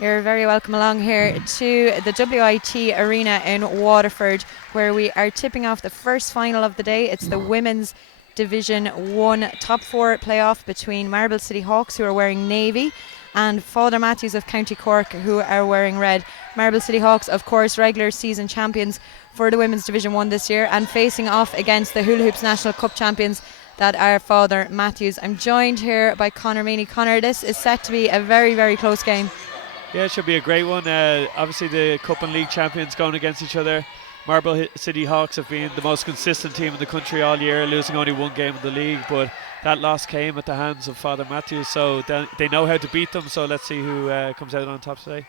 You're very welcome along here to the WIT Arena in Waterford, where we are tipping off the first final of the day. It's the Women's Division 1 Top 4 playoff between Marble City Hawks, who are wearing navy, and Father Mathews of County Cork, who are wearing red. Marble City Hawks, of course, regular season champions for the Women's Division 1 this year, and facing off against the Hula Hoops National Cup champions that are Father Mathews. I'm joined here by Conor Meany. Conor, this is set to be a very, very close game. Yeah, it should be a great one. Obviously, the Cup and League champions going against each other. Marble City Hawks have been the most consistent team in the country all year, losing only one game in the league, but that loss came at the hands of Father Mathews, so they know how to beat them, so let's see who comes out on top today.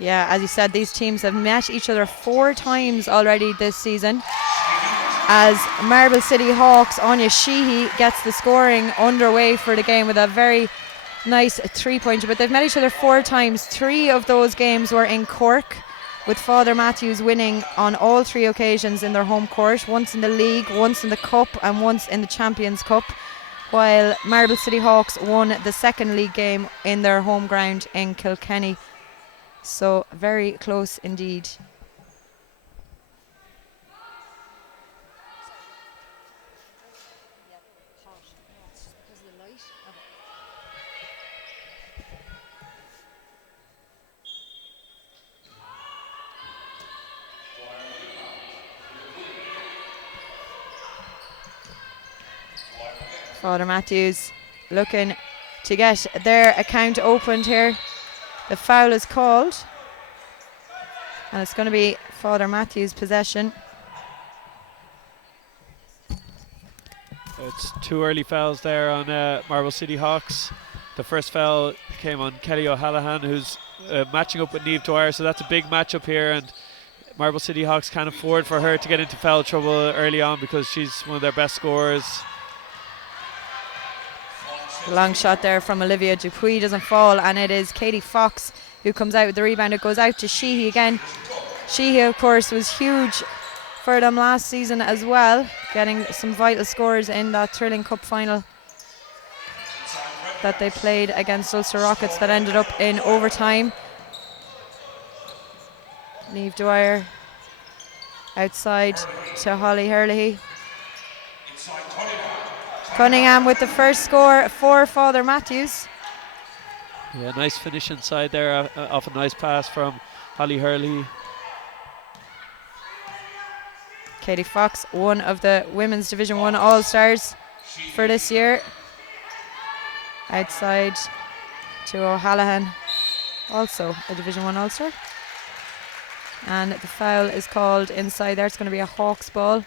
Yeah, as you said, these teams have met each other 4 times already this season. As Marble City Hawks, Anya Sheehy gets the scoring underway for the game with a very nice 3-pointer, but they've met each other 4 times. 3 of those games were in Cork, with Father Mathews winning on all 3 occasions in their home court, once in the league, once in the cup, and once in the Champions Cup, while Marble City Hawks won the second league game in their home ground in Kilkenny. So very close indeed. Father Mathews looking to get their account opened here. The foul is called, and it's going to be Father Mathews' possession. It's 2 early fouls there on Marble City Hawks. The first foul came on Kelly O'Hallahan, who's matching up with Niamh Dwyer, so that's a big matchup here, and Marble City Hawks can't afford for her to get into foul trouble early on because she's one of their best scorers. The long shot there from Olivia Dupuis doesn't fall, and it is Katie Fox who comes out with the rebound. It goes out to Sheehy again. Sheehy, of course, was huge for them last season as well, getting some vital scores in that thrilling cup final that they played against Ulster Rockets that ended up in overtime. Niamh Dwyer outside to Holly Herlihy. Cunningham with the first score for Father Mathews. Yeah, nice finish inside there off a nice pass from Holly Hurley. Katie Fox, one of the Women's Division 1 All-Stars for this year. Outside to O'Hallahan, also a Division 1 All-Star. And the foul is called inside there. It's going to be a Hawks ball.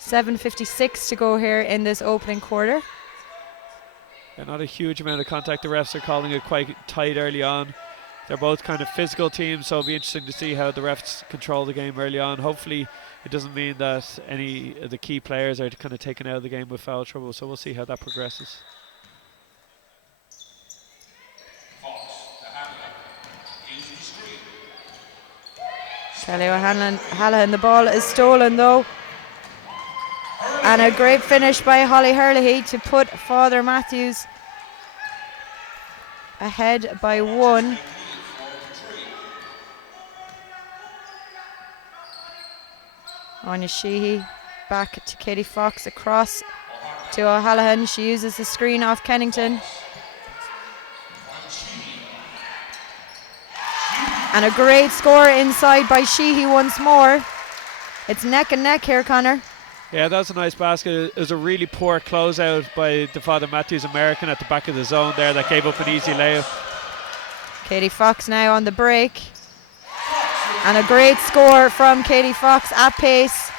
7:56 to go here in this opening quarter. Yeah, not a huge amount of contact. The refs are calling it quite tight early on. They're both kind of physical teams, so it'll be interesting to see how the refs control the game early on. Hopefully it doesn't mean that any of the key players are kind of taken out of the game with foul trouble, so we'll see how that progresses. Kelly O'Hallahan, the ball is stolen though. And a great finish by Holly Herlihy to put Father Mathews ahead by 1. Anya Sheehy back to Katie Fox, across to O'Hallahan. She uses the screen off Kennington. And a great score inside by Sheehy once more. It's neck and neck here, Conor. Yeah, that was a nice basket. It was a really poor closeout by the Father Mathews American at the back of the zone there that gave up an easy layup. Katie Fox now on the break. And a great score from Katie Fox at pace.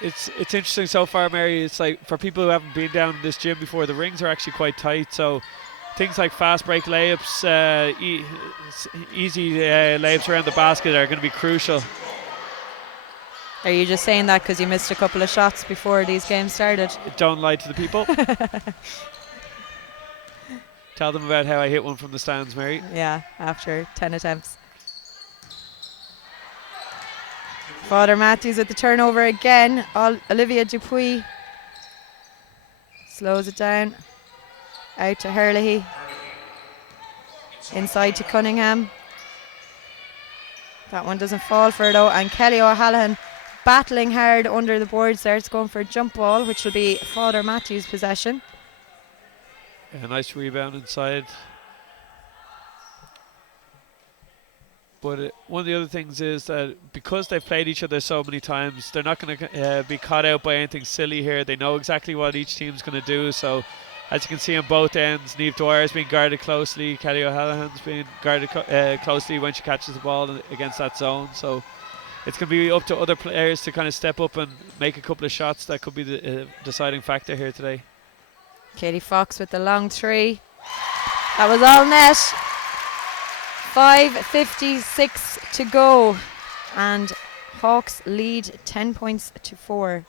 It's interesting so far, Mary. It's like for people who haven't been down in this gym before, the rings are actually quite tight, so things like fast break layups, easy layups around the basket are going to be crucial. Are you just saying that because you missed a couple of shots before these games started? Don't lie to the people. Tell them about how I hit one from the stands, Mary. Yeah, after 10 attempts. Father Mathews at the turnover again. Olivia Dupuis slows it down. Out to Herlihy. Inside to Cunningham. That one doesn't fall for her though, and Kelly O'Halloran battling hard under the boards there. It's going for a jump ball, which will be Father Mathews' possession. A nice rebound inside. But one of the other things is that because they've played each other so many times, they're not going to be caught out by anything silly here. They know exactly what each team's going to do. So as you can see on both ends, Niamh Dwyer's being guarded closely. Kelly O'Halloran's being guarded closely when she catches the ball against that zone. So it's going to be up to other players to kind of step up and make a couple of shots that could be the deciding factor here today. Katie Fox with the long three. That was all net. 5:56 to go, and Hawks lead 10 points to 4.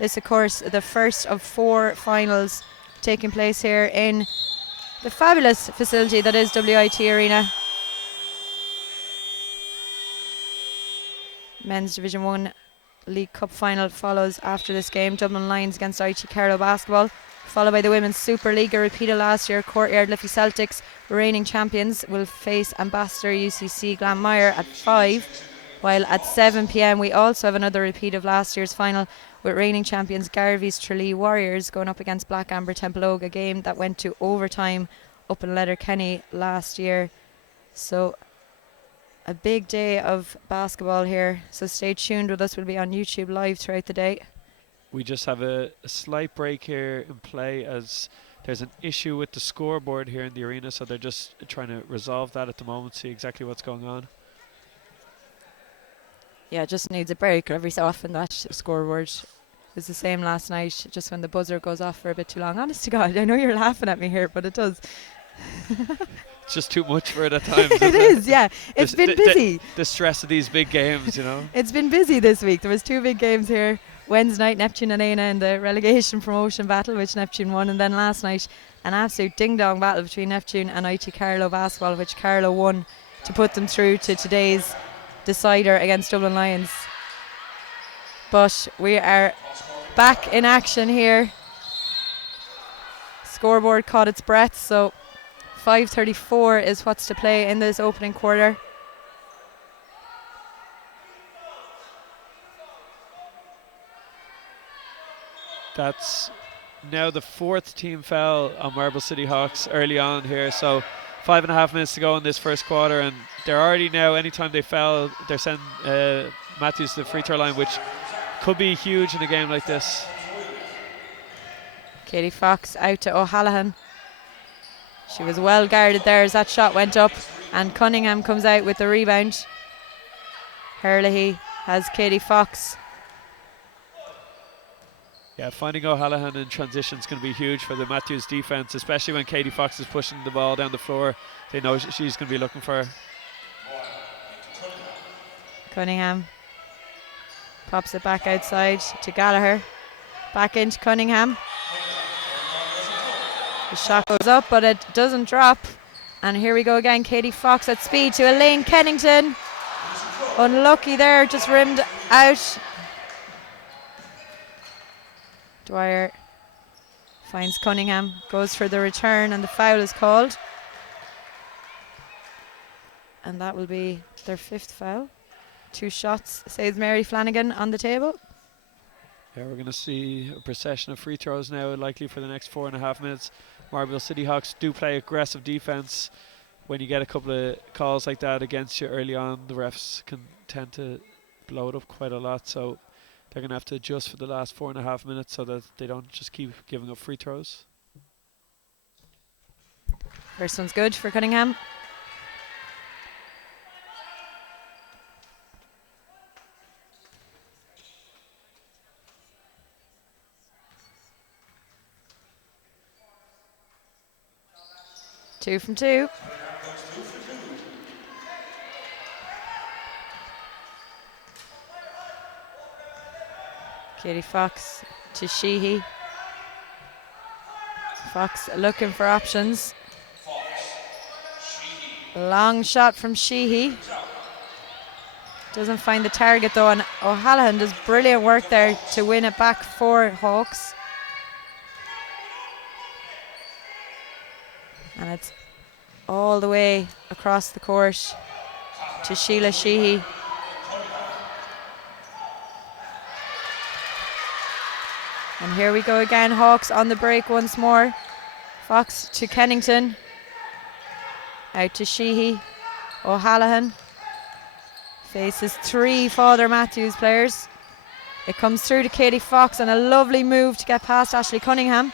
This, of course, the first of 4 finals taking place here in the fabulous facility that is WIT Arena. Men's Division 1 League Cup final follows after this game. Dublin Lions against IT Carlow basketball, followed by the Women's Super League, a repeat of last year. Courtyard Liffey Celtics, reigning champions, will face Ambassador UCC Glanmire at 5, while at 7 p.m. we also have another repeat of last year's final, with reigning champions Garvey's Tralee Warriors going up against Black Amber Templeogue, a game that went to overtime up in Letterkenny last year. So a big day of basketball here, so stay tuned with us. We'll be on YouTube live throughout the day. We just have a slight break here in play as there's an issue with the scoreboard here in the arena, so they're just trying to resolve that at the moment, see exactly what's going on. Yeah, it just needs a break every so often. That scoreboard was the same last night, just when the buzzer goes off for a bit too long. Honest to God, I know you're laughing at me here, but it does. It's just too much for it at times. It is, yeah. It's been busy. The stress of these big games, you know. It's been busy this week. There was 2 big games here. Wednesday night, Neptune and Aina in the relegation promotion battle, which Neptune won, and then last night an absolute ding-dong battle between Neptune and IT Carlow basketball, which Carlow won to put them through to today's decider against Dublin Lions. But we are back in action here. Scoreboard caught its breath, so 5:34 is what's to play in this opening quarter. That's now the 4th team foul on Marble City Hawks early on here, so 5.5 minutes to go in this first quarter, and they're already now, anytime they foul, they're sending Mathews to the free throw line, which could be huge in a game like this. Katie Fox out to O'Halloran. She was well guarded there as that shot went up, and Cunningham comes out with the rebound. Herlihy has Katie Fox. Yeah, finding O'Halloran in transition is going to be huge for the Mathews defense, especially when Katie Fox is pushing the ball down the floor. They know she's going to be looking for her. Cunningham pops it back outside to Gallagher. Back into Cunningham. The shot goes up, but it doesn't drop. And here we go again. Katie Fox at speed to Elaine Kennington. Unlucky there, just rimmed out. Dwyer finds Cunningham, goes for the return, and the foul is called. And that will be their 5th foul. 2 shots, saves Mary Flanagan on the table. Yeah, we're going to see a procession of free throws now, likely for the next 4.5 minutes. Marble City Hawks do play aggressive defense. When you get a couple of calls like that against you early on, the refs can tend to blow it up quite a lot. So they're going to have to adjust for the last 4.5 minutes so that they don't just keep giving up free throws. First one's good for Cunningham. Two from 2. Katie Fox to Sheehy. Fox looking for options. Long shot from Sheehy. Doesn't find the target though, and O'Halloran does brilliant work there to win it back for Hawks. And it's all the way across the court to Sheila Sheehy. And here we go again, Hawks on the break once more. Fox to Kennington. Out to Sheehy. O'Halloran faces 3 Father Mathews players. It comes through to Katie Fox, and a lovely move to get past Ashley Cunningham,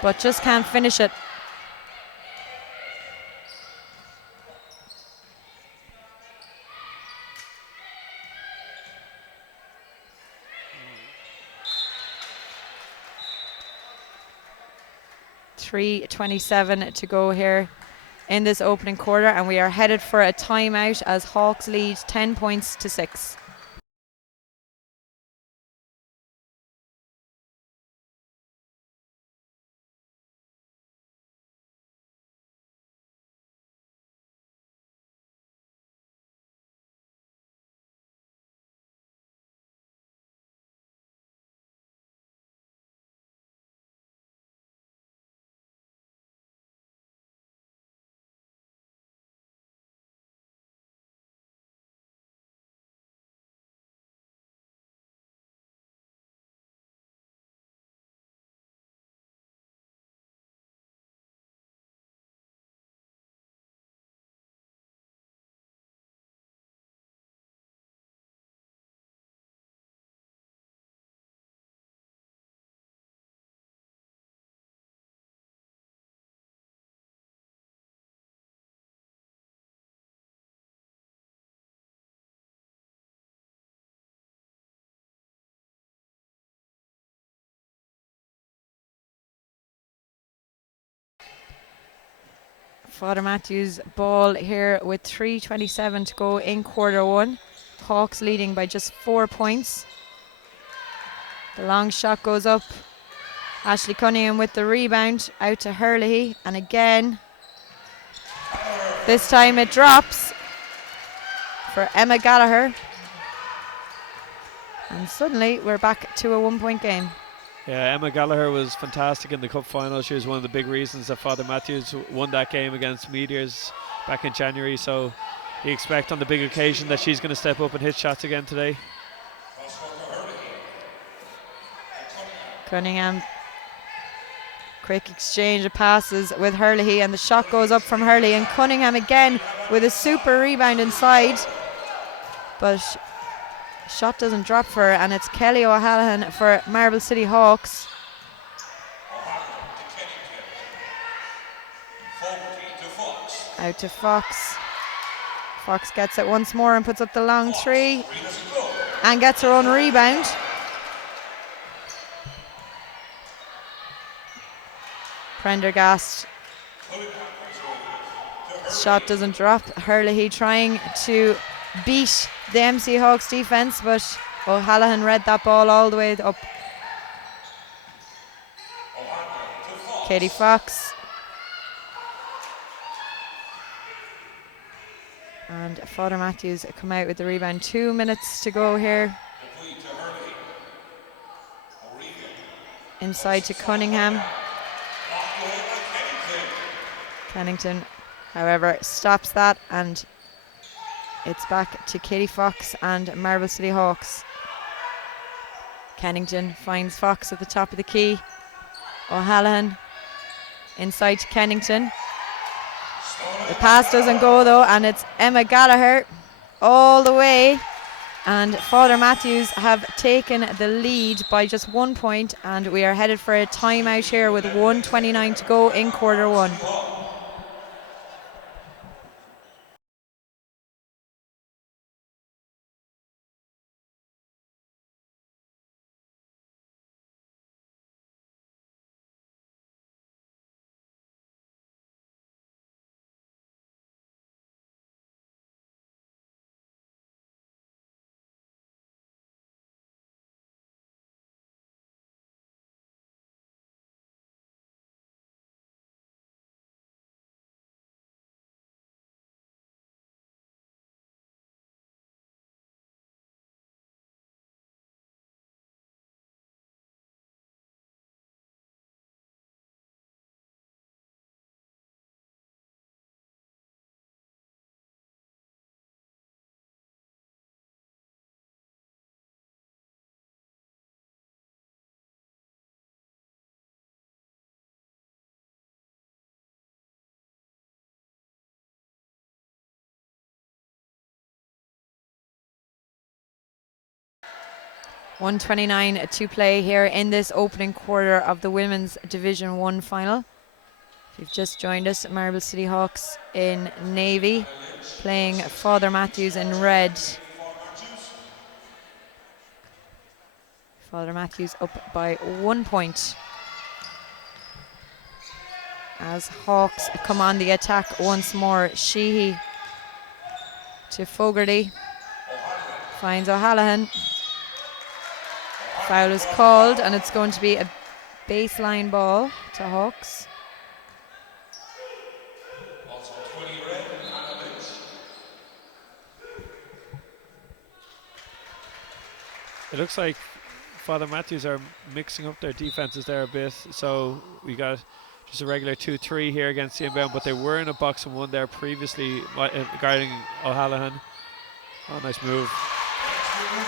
but just can't finish it. .3:27 to go here in this opening quarter, and we are headed for a timeout as Hawks lead 10 points to 6. Father Mathews ball here with 3:27 to go in quarter one. Hawks leading by just 4 points. The long shot goes up. Ashley Cunningham with the rebound, out to Herlihy, and again, this time it drops for Emma Gallagher. And suddenly we're back to a 1-point game. Yeah, Emma Gallagher was fantastic in the cup final. She was one of the big reasons that Father Mathews won that game against Meteors back in January. So you expect on the big occasion that she's going to step up and hit shots again today. Cunningham, quick exchange of passes with Herlihy, and the shot goes up from Herlihy, and Cunningham again with a super rebound inside, but shot doesn't drop for her, and it's Kelly O'Halloran for Marble City Hawks. Out to Fox. Fox gets it once more and puts up the long 3 and gets her own rebound. Prendergast. Shot doesn't drop. Herlihy trying to beat the MC Hawks defence, but O'Halloran read that ball all the way up. Katie Fox. And Father Mathews come out with the rebound. 2 minutes to go here. Inside to Cunningham. Kennington, however, stops that, and it's back to Katie Fox and Marble City Hawks. Kennington finds Fox at the top of the key. O'Halloran inside to Kennington. The pass doesn't go though, and it's Emma Gallagher all the way. And Father Mathews have taken the lead by just 1 point, and we are headed for a timeout here with 1:29 to go in quarter one. 1:29 to play here in this opening quarter of the Women's Division 1 final. If you've just joined us, Marble City Hawks in navy, playing Father Mathews in red. Father Mathews up by 1 point. As Hawks come on the attack once more. Sheehy to Fogarty. Finds O'Halloran. Foul is called, and it's going to be a baseline ball to Hawks. It looks like Father Mathews are mixing up their defenses there a bit. So we got just a regular 2-3 here against the inbound, but they were in a box and one there previously guarding O'Halloran. Oh, nice move.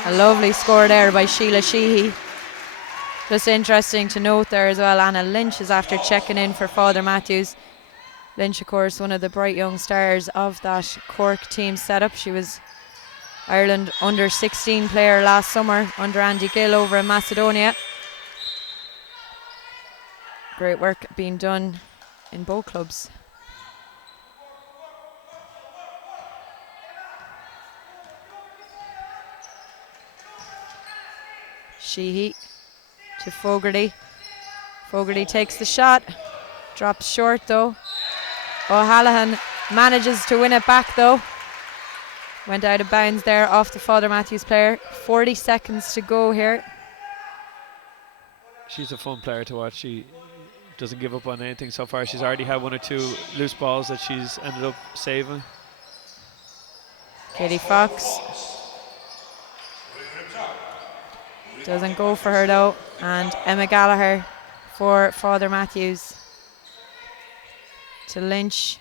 A lovely score there by Sheila Sheehy. Just interesting to note there as well, Anna Lynch is after checking in for Father Mathews. Lynch, of course, one of the bright young stars of that Cork team setup. She was Ireland under 16 player last summer under Andy Gill over in Macedonia. Great work being done in both clubs. Sheehy to Fogarty. Fogarty takes the shot. Drops short though. O'Halloran manages to win it back though. Went out of bounds there off the Father Mathews player. 40 seconds to go here. She's a fun player to watch. She doesn't give up on anything so far. She's already had 1 or 2 loose balls that she's ended up saving. Katie Fox. Doesn't go for her though. And Emma Gallagher for Father Mathews. To Lynch.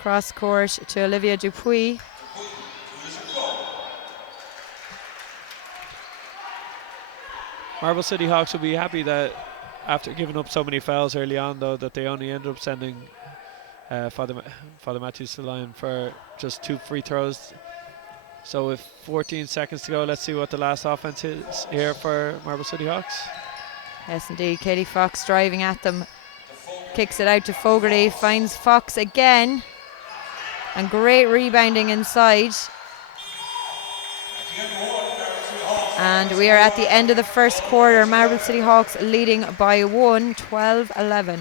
Cross court to Olivia Dupuis. Marble City Hawks will be happy that after giving up so many fouls early on though, that they only ended up sending Father Mathews to the line for just 2 free throws. So with 14 seconds to go, let's see what the last offense is here for Marble City Hawks. Yes, indeed. Katie Fox driving at them. Kicks it out to Fogarty. Finds Fox again. And great rebounding inside. And we are at the end of the first quarter. Marble City Hawks leading by 1, 12-11.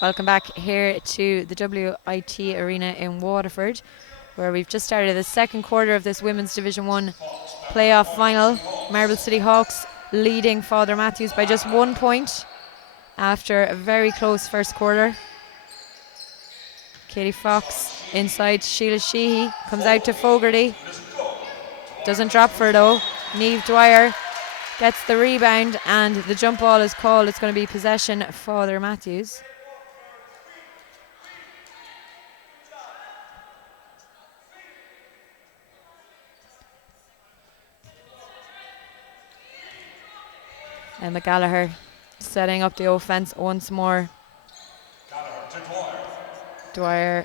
Welcome back here to the WIT Arena in Waterford, where we've just started the second quarter of this Women's Division 1 playoff final. Marble City Hawks leading Father Mathews by just 1 point after a very close first quarter. Katie Fox inside Sheila Sheehy, comes out to Fogarty. Doesn't drop for it though. Niamh Dwyer gets the rebound and the jump ball is called. It's going to be possession Father Mathews. Emma Gallagher setting up the offense once more. Dwyer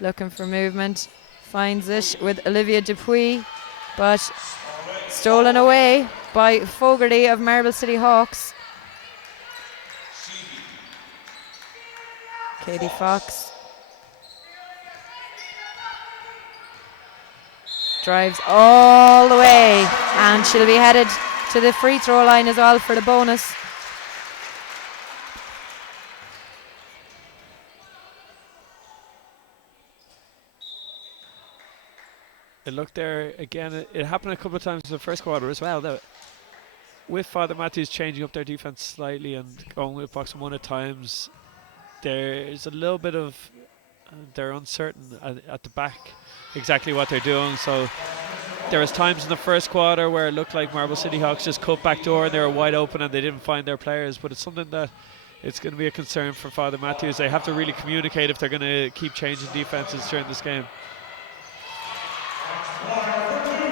looking for movement. Finds it with Olivia Dupuis, but stolen away. by Fogarty of Marble City Hawks. Katie Fox drives all the way, and she'll be headed to the free throw line as well for the bonus. It looked there again. It happened a couple of times in the first quarter as well. That with Father Mathews changing up their defense slightly and going with box one at times, there's a little bit of they're uncertain at the back exactly what they're doing. So there was times in the first quarter where it looked like Marble City Hawks just cut back door and they were wide open and they didn't find their players. But it's something that it's going to be a concern for Father Mathews. They have to really communicate if they're going to keep changing defenses during this game.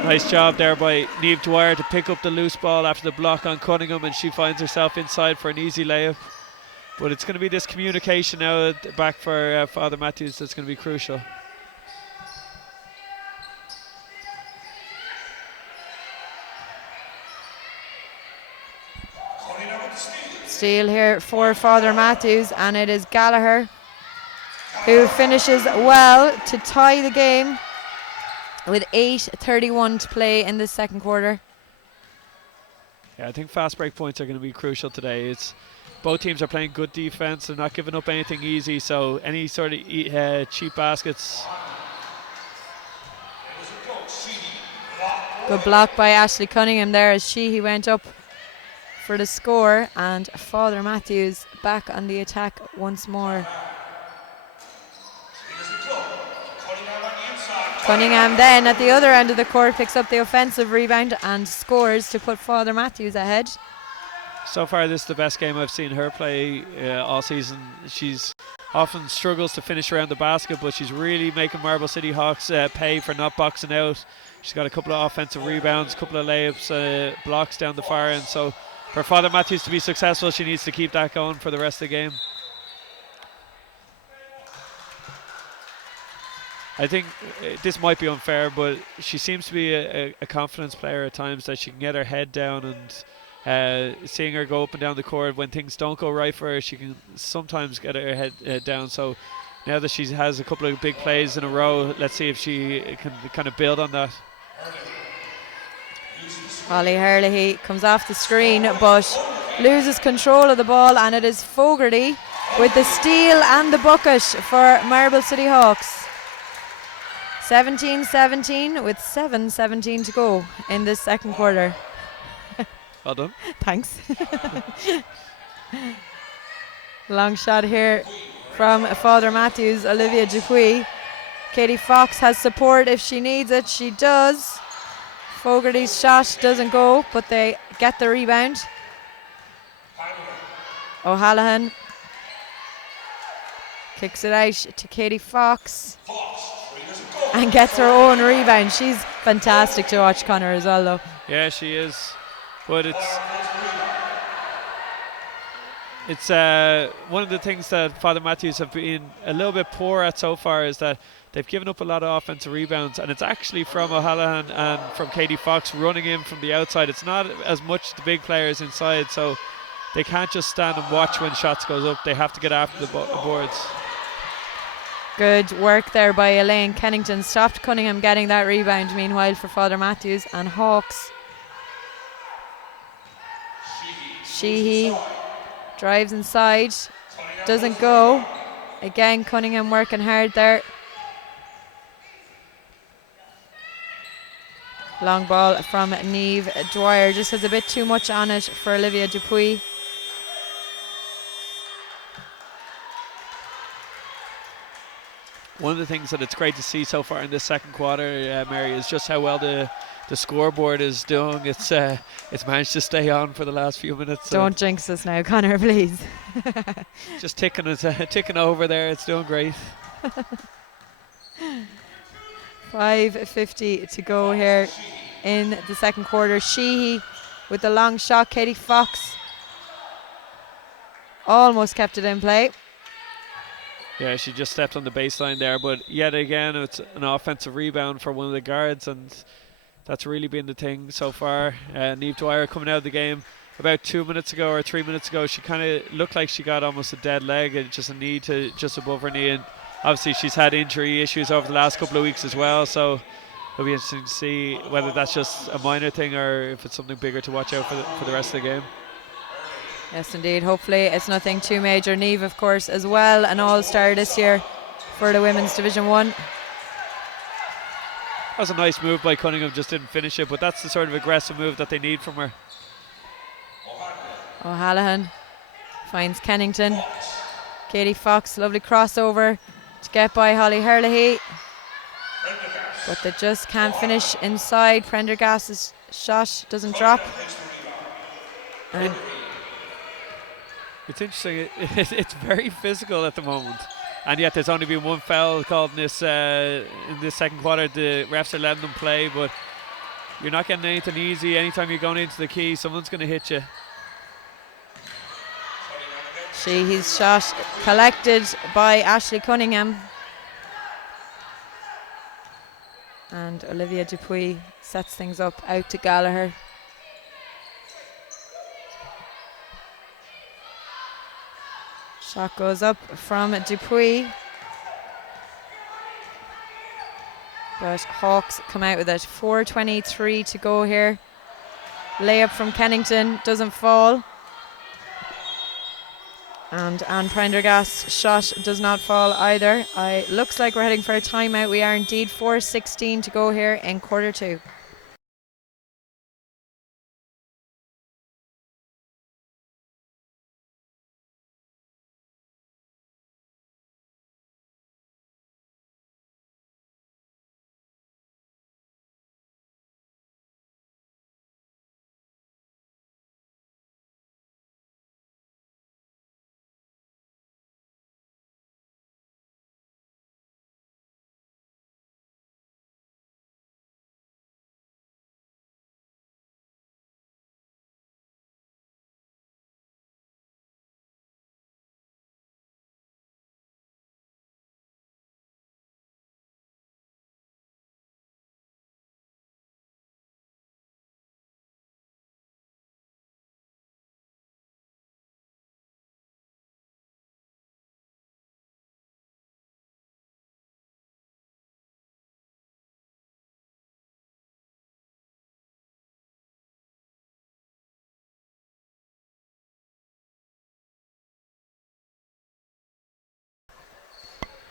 Nice job there by Niamh Dwyer to pick up the loose ball after the block on Cunningham, and she finds herself inside for an easy layup. But it's going to be this communication now at the back for Father Mathews that's going to be crucial. Steal here for Father Mathews, and it is Gallagher who finishes well to tie the game with 8:31 to play in the second quarter. Yeah, I think fast break points are going to be crucial today. It's both teams are playing good defense. They're not giving up anything easy, so any sort of cheap baskets. Good block by Ashley Cunningham there as he went up for the score, and Father Mathews back on the attack once more. Cunningham then at the other end of the court picks up the offensive rebound and scores to put Father Mathews ahead. So far this is the best game I've seen her play all season. She's often struggles to finish around the basket, but she's really making Marble City Hawks pay for not boxing out. She's got a couple of offensive rebounds, a couple of layups, blocks down the far end. So for Father Mathews to be successful, she needs to keep that going for the rest of the game. I think this might be unfair, but she seems to be a confidence player at times, that she can get her head down, and seeing her go up and down the court when things don't go right for her, she can sometimes get her head down. So now that she has a couple of big plays in a row, let's see if she can kind of build on that. Holly Herlihy comes off the screen but loses control of the ball, and it is Fogarty with the steal and the bucket for Marble City Hawks. 17-17 with 7:17 to go in this second quarter. Well done. Thanks. Long shot here from Father Mathews, Olivia Dupuy. Katie Fox has support if she needs it. She does. Fogarty's shot doesn't go, but they get the rebound. O'Halloran kicks it out to Katie Fox and gets her own rebound. She's fantastic to watch, Connor, as well, though. Yeah, she is. But it's one of the things that Father Mathews have been a little bit poor at so far is that they've given up a lot of offensive rebounds, and it's actually from O'Halloran and from Katie Fox running in from the outside. It's not as much the big players inside, so they can't just stand and watch when shots goes up. They have to get after the boards. Good work there by Elaine Kennington. Stopped Cunningham getting that rebound, meanwhile, for Father Mathews and Hawks. Sheehy drives inside, doesn't go. Again, Cunningham working hard there. Long ball from Niamh Dwyer, just has a bit too much on it for Olivia Dupuy. One of the things that it's great to see so far in this second quarter, Mary, is just how well the scoreboard is doing. It's managed to stay on for the last few minutes. Don't jinx us now, Connor, please. Just ticking over there. It's doing great. 5:50 to go here in the second quarter. Sheehy with the long shot. Katie Fox almost kept it in play. Yeah, she just stepped on the baseline there, but yet again it's an offensive rebound for one of the guards, and That's really been the thing so far. Niamh Dwyer coming out of the game about 2 minutes ago or 3 minutes ago, she kind of looked like she got almost a dead leg and just a knee to just above her knee. And obviously she's had injury issues over the last couple of weeks as well. So it'll be interesting to see whether that's just a minor thing or if it's something bigger to watch out for the rest of the game. Yes, indeed. Hopefully it's nothing too major. Niamh, of course, as well, an all-star this year for the Women's Division 1. That was a nice move by Cunningham, just didn't finish it, but that's the sort of aggressive move that they need from her. O'Halloran finds Kennington. Katie Fox, lovely crossover to get by Holly Herlihy. But they just can't finish inside. Prendergast's shot doesn't drop. And it's interesting, it's very physical at the moment. And yet there's only been one foul called in this second quarter. The refs are letting them play, but you're not getting anything easy. Anytime you're going into the key, someone's going to hit you. Sheehy's shot collected by Ashley Cunningham. And Olivia Dupuy sets things up out to Gallagher. Shot goes up from Dupuy. But Hawks come out with it. 4:23 to go here. Layup from Kennington doesn't fall. And Anne Prendergast's shot does not fall either. Looks like we're heading for a timeout. We are indeed. 4:16 to go here in quarter two.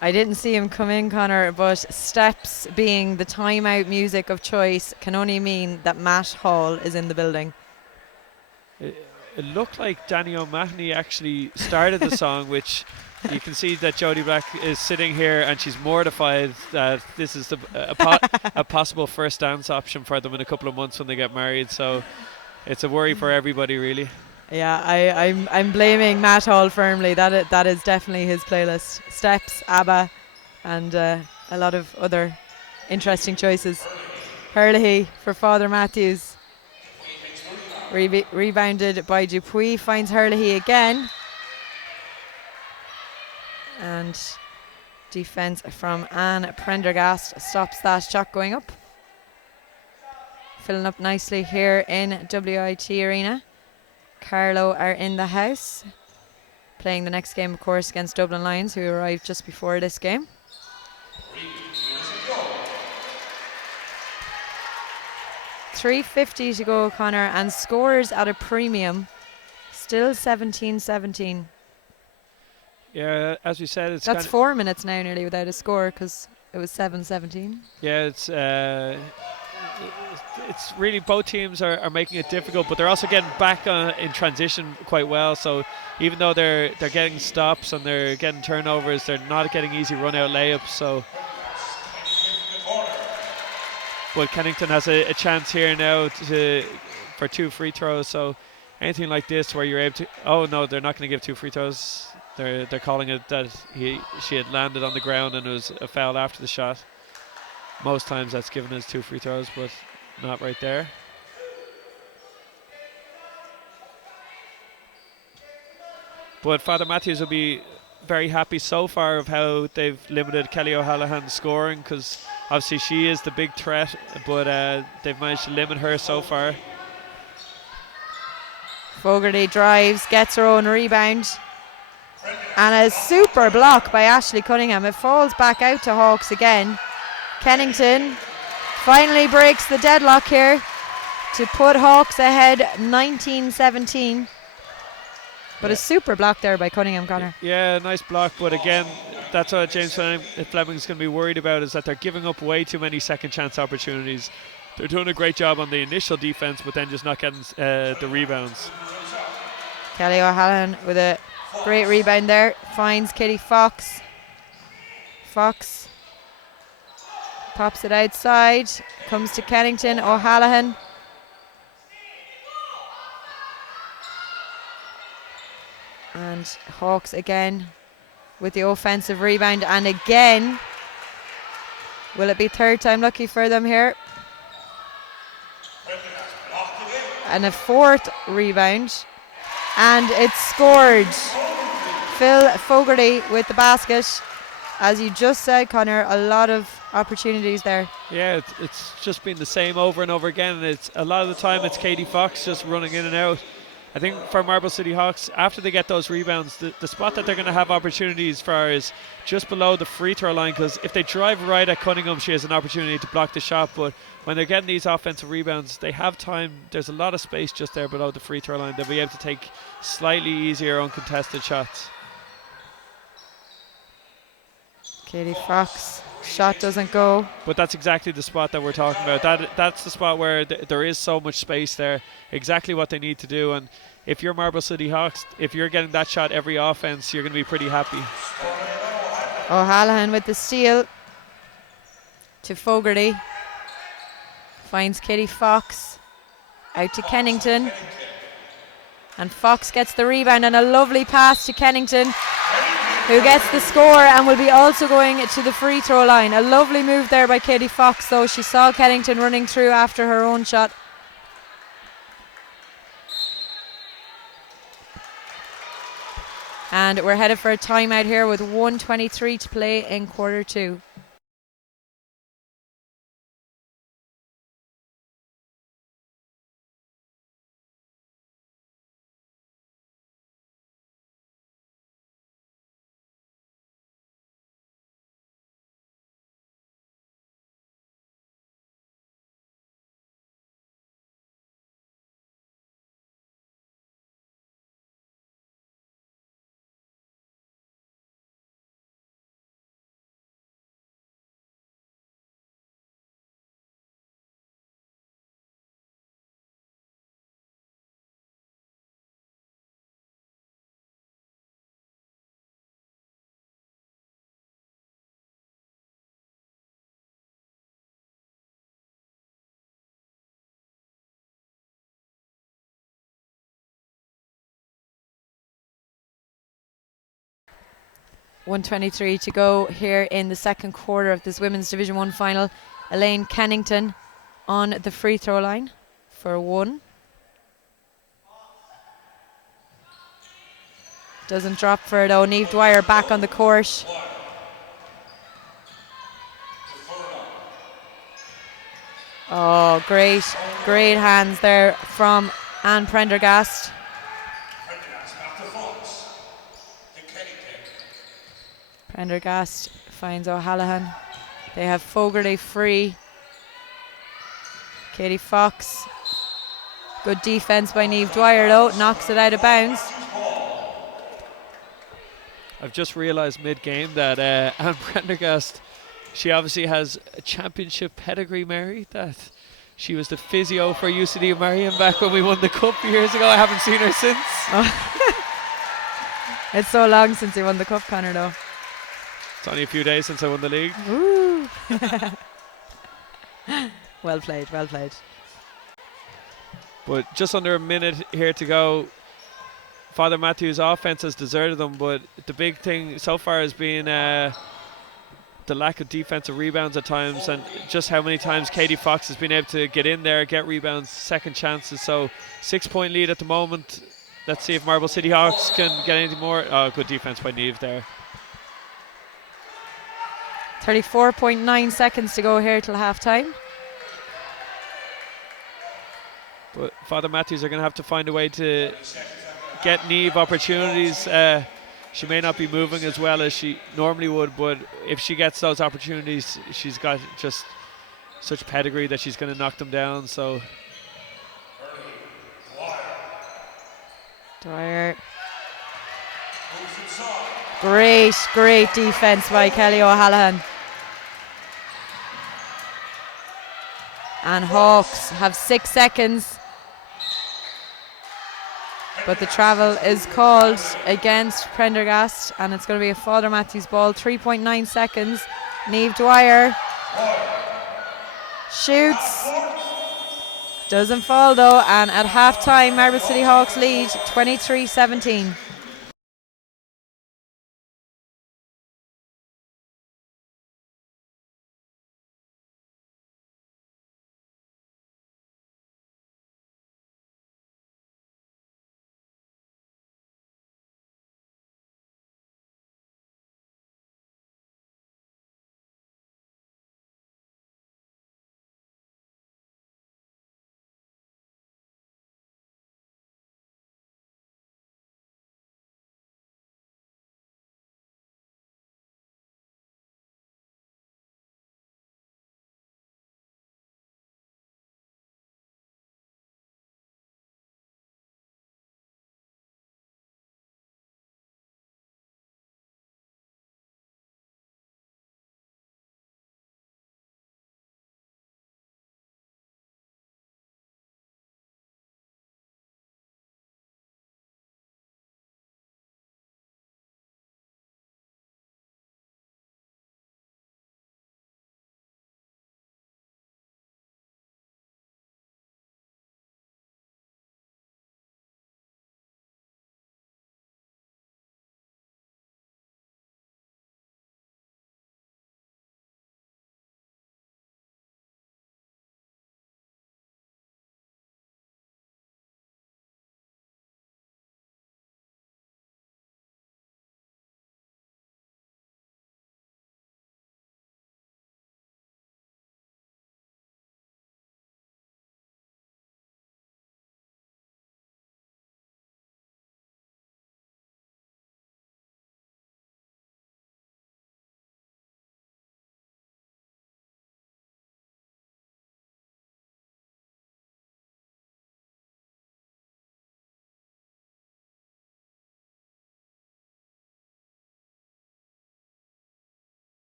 I didn't see him come in, Connor, but steps being the timeout music of choice can only mean that Matt Hall is in the building. It looked like Danny O'Mahony actually started the song, which you can see that Jodie Black is sitting here and she's mortified that this is a possible first dance option for them in a couple of months when they get married. So it's a worry for everybody, really. Yeah, I'm blaming Matt Hall firmly. That is definitely his playlist. Steps, ABBA, and a lot of other interesting choices. Herlihy for Father Mathews. Rebounded by Dupuy, finds Herlihy again. And defense from Anne Prendergast stops that shot going up. Filling up nicely here in WIT Arena. Carlow are in the house, playing the next game, of course, against Dublin Lions, who arrived just before this game. .350 to go, Connor, and scores at a premium. Still 17-17. Yeah, as we said, that's 4 minutes now nearly without a score because it was 7-17. Yeah, it's really both teams are making it difficult, but they're also getting back in transition quite well. So even though they're getting stops and they're getting turnovers, they're not getting easy run-out layups. So, but Kennington has a chance here now for 2 free throws. So anything like this where you're able to, oh no, they're not going to give 2 free throws. They're calling it that she had landed on the ground and it was a foul after the shot. Most times that's given as 2 free throws, but not right there. But Father Mathews will be very happy so far of how they've limited Kelly O'Halloran's scoring, because Obviously, she is the big threat, but they've managed to limit her so far. Fogarty drives, gets her own rebound. And a super block by Ashley Cunningham. It falls back out to Hawks again. Kennington finally breaks the deadlock here to put Hawks ahead 19-17. But a super block there by Cunningham, Connor. Yeah, nice block, but again, that's what James Fleming's going to be worried about, is that they're giving up way too many second chance opportunities. They're doing a great job on the initial defense, but then just not getting the rebounds. Kelly O'Halloran with a great rebound there. Finds Kitty Fox. Fox pops it outside. Comes to Kennington. O'Halloran. And Hawks again with the offensive rebound. And again, will it be third time lucky for them here? And a fourth rebound. And it's scored. Phil Fogarty with the basket. As you just said, Connor, a lot of opportunities there. Yeah, it's just been the same over and over again. And it's a lot of the time it's Katie Fox just running in and out. I think for Marble City Hawks, after they get those rebounds, the spot that they're going to have opportunities for is just below the free throw line, because if they drive right at Cunningham, she has an opportunity to block the shot. But when they're getting these offensive rebounds, they have time. There's a lot of space just there below the free throw line. They'll be able to take slightly easier uncontested shots. Katie Fox, shot doesn't go. But that's exactly the spot that we're talking about. That's the spot where there is so much space there. Exactly what they need to do. And if you're Marble City Hawks, if you're getting that shot every offense, you're going to be pretty happy. O'Halloran with the steal to Fogarty. Finds Kitty Fox. Out to Kennington. And Fox gets the rebound and a lovely pass to Kennington, who gets the score and will be also going to the free throw line. A lovely move there by Katie Fox, though. She saw Kennington running through after her own shot. And we're headed for a timeout here with 1:23 to play in quarter two. .123 to go here in the second quarter of this Women's Division 1 final. Elaine Kennington on the free throw line for one. Doesn't drop for it though. Niamh Dwyer back on the court. Oh, great hands there from Anne Prendergast. Prendergast finds O'Halloran. They have Fogarty free. Katie Fox. Good defense by Niamh Dwyer though. Knocks it out of bounds. I've just realised mid-game that Anne Prendergast, she obviously has a championship pedigree, Mary. That she was the physio for UCD Marion back when we won the cup years ago. I haven't seen her since. Oh. It's so long since you won the cup, Connor, though. It's only a few days since I won the league. Ooh. Well played, well played. But just under a minute here to go. Father Mathews' offense has deserted them, but the big thing so far has been the lack of defensive rebounds at times, and just how many times Katie Fox has been able to get in there, get rebounds, second chances. So 6-point lead at the moment. Let's see if Marble City Hawks can get anything more. Oh, good defense by Niamh there. 34.9 seconds to go here till half time. But Father Mathews are going to have to find a way to get Niamh opportunities. She may not be moving as well as she normally would, but if she gets those opportunities, she's got just such pedigree that she's going to knock them down. So Dwyer. Great defense by Kelly O'Halloran. And Hawks have 6 seconds. But the travel is called against Prendergast, and it's going to be a Father Mathews ball. 3.9 seconds. Niamh Dwyer shoots. Doesn't fall though, and at half time Marble City Hawks lead 23-17.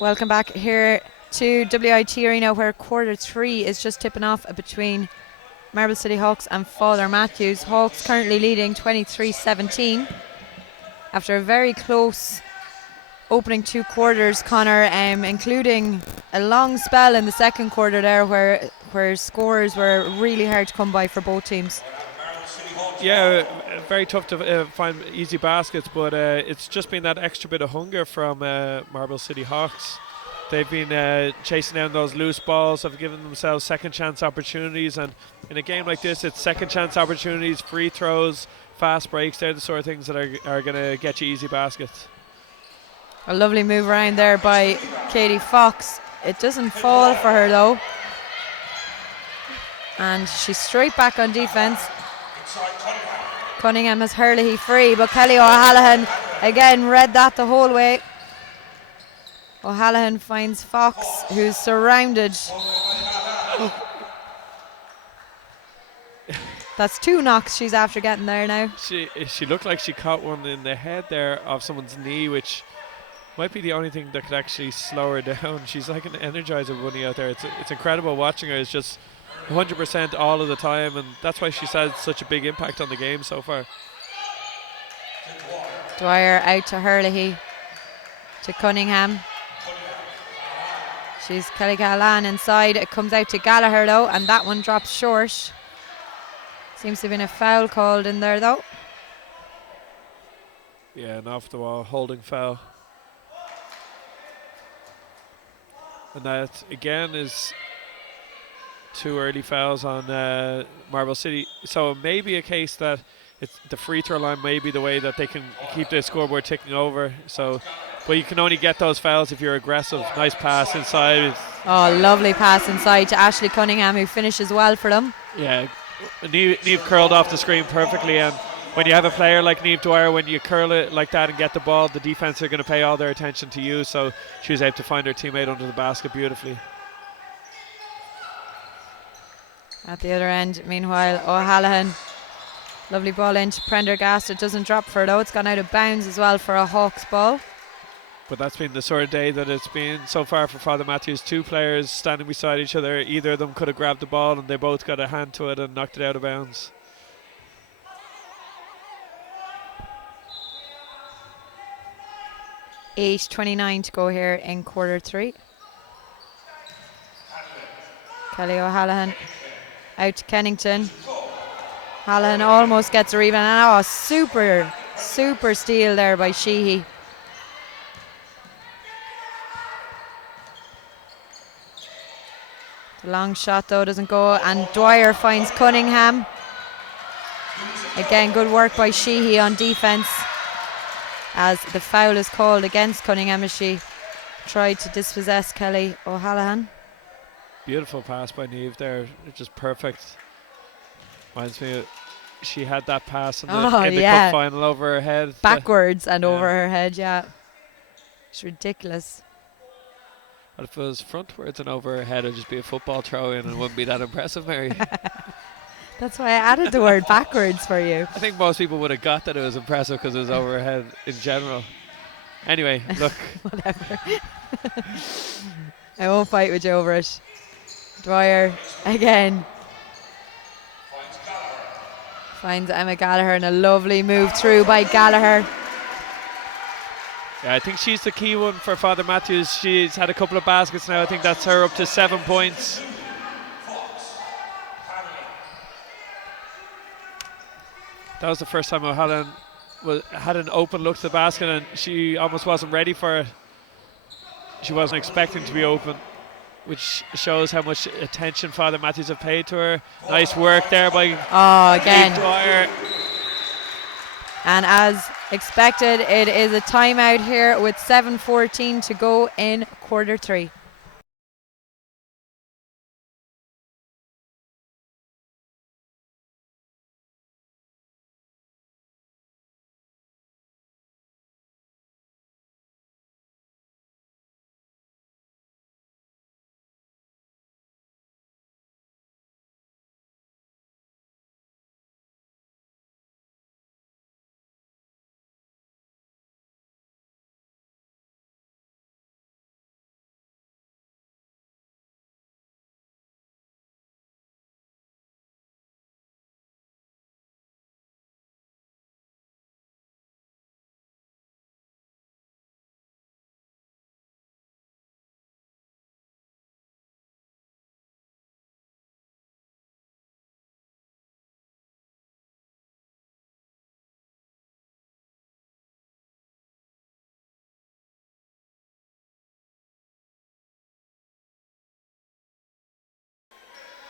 Welcome back here to WIT Arena, where quarter 3 is just tipping off between Marble City Hawks and Father Mathews. Hawks currently leading 23-17 after a very close opening 2 quarters, Connor, including a long spell in the second quarter there where scores were really hard to come by for both teams. Yeah, very tough to find easy baskets, but it's just been that extra bit of hunger from Marble City Hawks. They've been chasing down those loose balls, have given themselves second chance opportunities, and in a game like this, it's second chance opportunities, free throws, fast breaks. They're the sort of things that are going to get you easy baskets. A lovely move around there by Katie Fox. It doesn't fall for her though, and she's straight back on defense. Cunningham has Hurley free, but Kelly O'Halloran again read that the whole way. O'Halloran finds Fox, who's surrounded. That's 2 knocks she's after getting there now. She looked like she caught one in the head there of someone's knee, which might be the only thing that could actually slow her down. She's like an Energizer bunny out there. It's incredible watching her. It's just 100% all of the time, and that's why she's had such a big impact on the game so far. Dwyer out to Hurley, to Cunningham. She's Kelly Callahan inside. It comes out to Gallagher though, and that one drops short. Seems to have been a foul called in there though. Yeah, an off the wall holding foul. And that again is 2 early fouls on Marble City. So it may be a case that it's the free throw line may be the way that they can keep the scoreboard ticking over. So, but you can only get those fouls if you're aggressive. Nice pass inside. Oh, lovely pass inside to Ashley Cunningham, who finishes well for them. Yeah, Niamh curled off the screen perfectly, and when you have a player like Niamh Dwyer, when you curl it like that and get the ball, the defense are going to pay all their attention to you. So she was able to find her teammate under the basket beautifully. At the other end, meanwhile, O'Halloran, lovely ball into Prendergast. It doesn't drop for her though. It's gone out of bounds as well for a Hawks ball. But that's been the sort of day that it's been so far for Father Mathews. 2 players standing beside each other. Either of them could have grabbed the ball and they both got a hand to it and knocked it out of bounds. $8:29 to go here in quarter 3. Kelly O'Halloran out to Kennington. Halloran almost gets a rebound. And super steal there by Sheehy. The long shot though doesn't go, and Dwyer finds Cunningham. Again, good work by Sheehy on defense, as the foul is called against Cunningham as she tried to dispossess Kelly O'Halloran. Beautiful pass by Niamh there, just perfect. Reminds me, she had that pass in the cup final over her head. Backwards and over her head, yeah. It's ridiculous. But if it was frontwards and over her head, it would just be a football throw-in and it wouldn't be that impressive, Mary. That's why I added the word backwards for you. I think most people would have got that it was impressive because it was over her head in general. Anyway, look. Whatever. I won't fight with you over it. Dwyer again finds Emma Gallagher, and a lovely move through by Gallagher. Yeah, I think she's the key one for Father Mathews. She's had a couple of baskets now. I think that's her up to 7 points. That was the first time O'Halloran had an open look to the basket, and she almost wasn't ready for it. She wasn't expecting to be open, which shows how much attention Father Mathews have paid to her. Nice work there by again Dwyer. And as expected, it is a timeout here with 7:14 to go in quarter 3.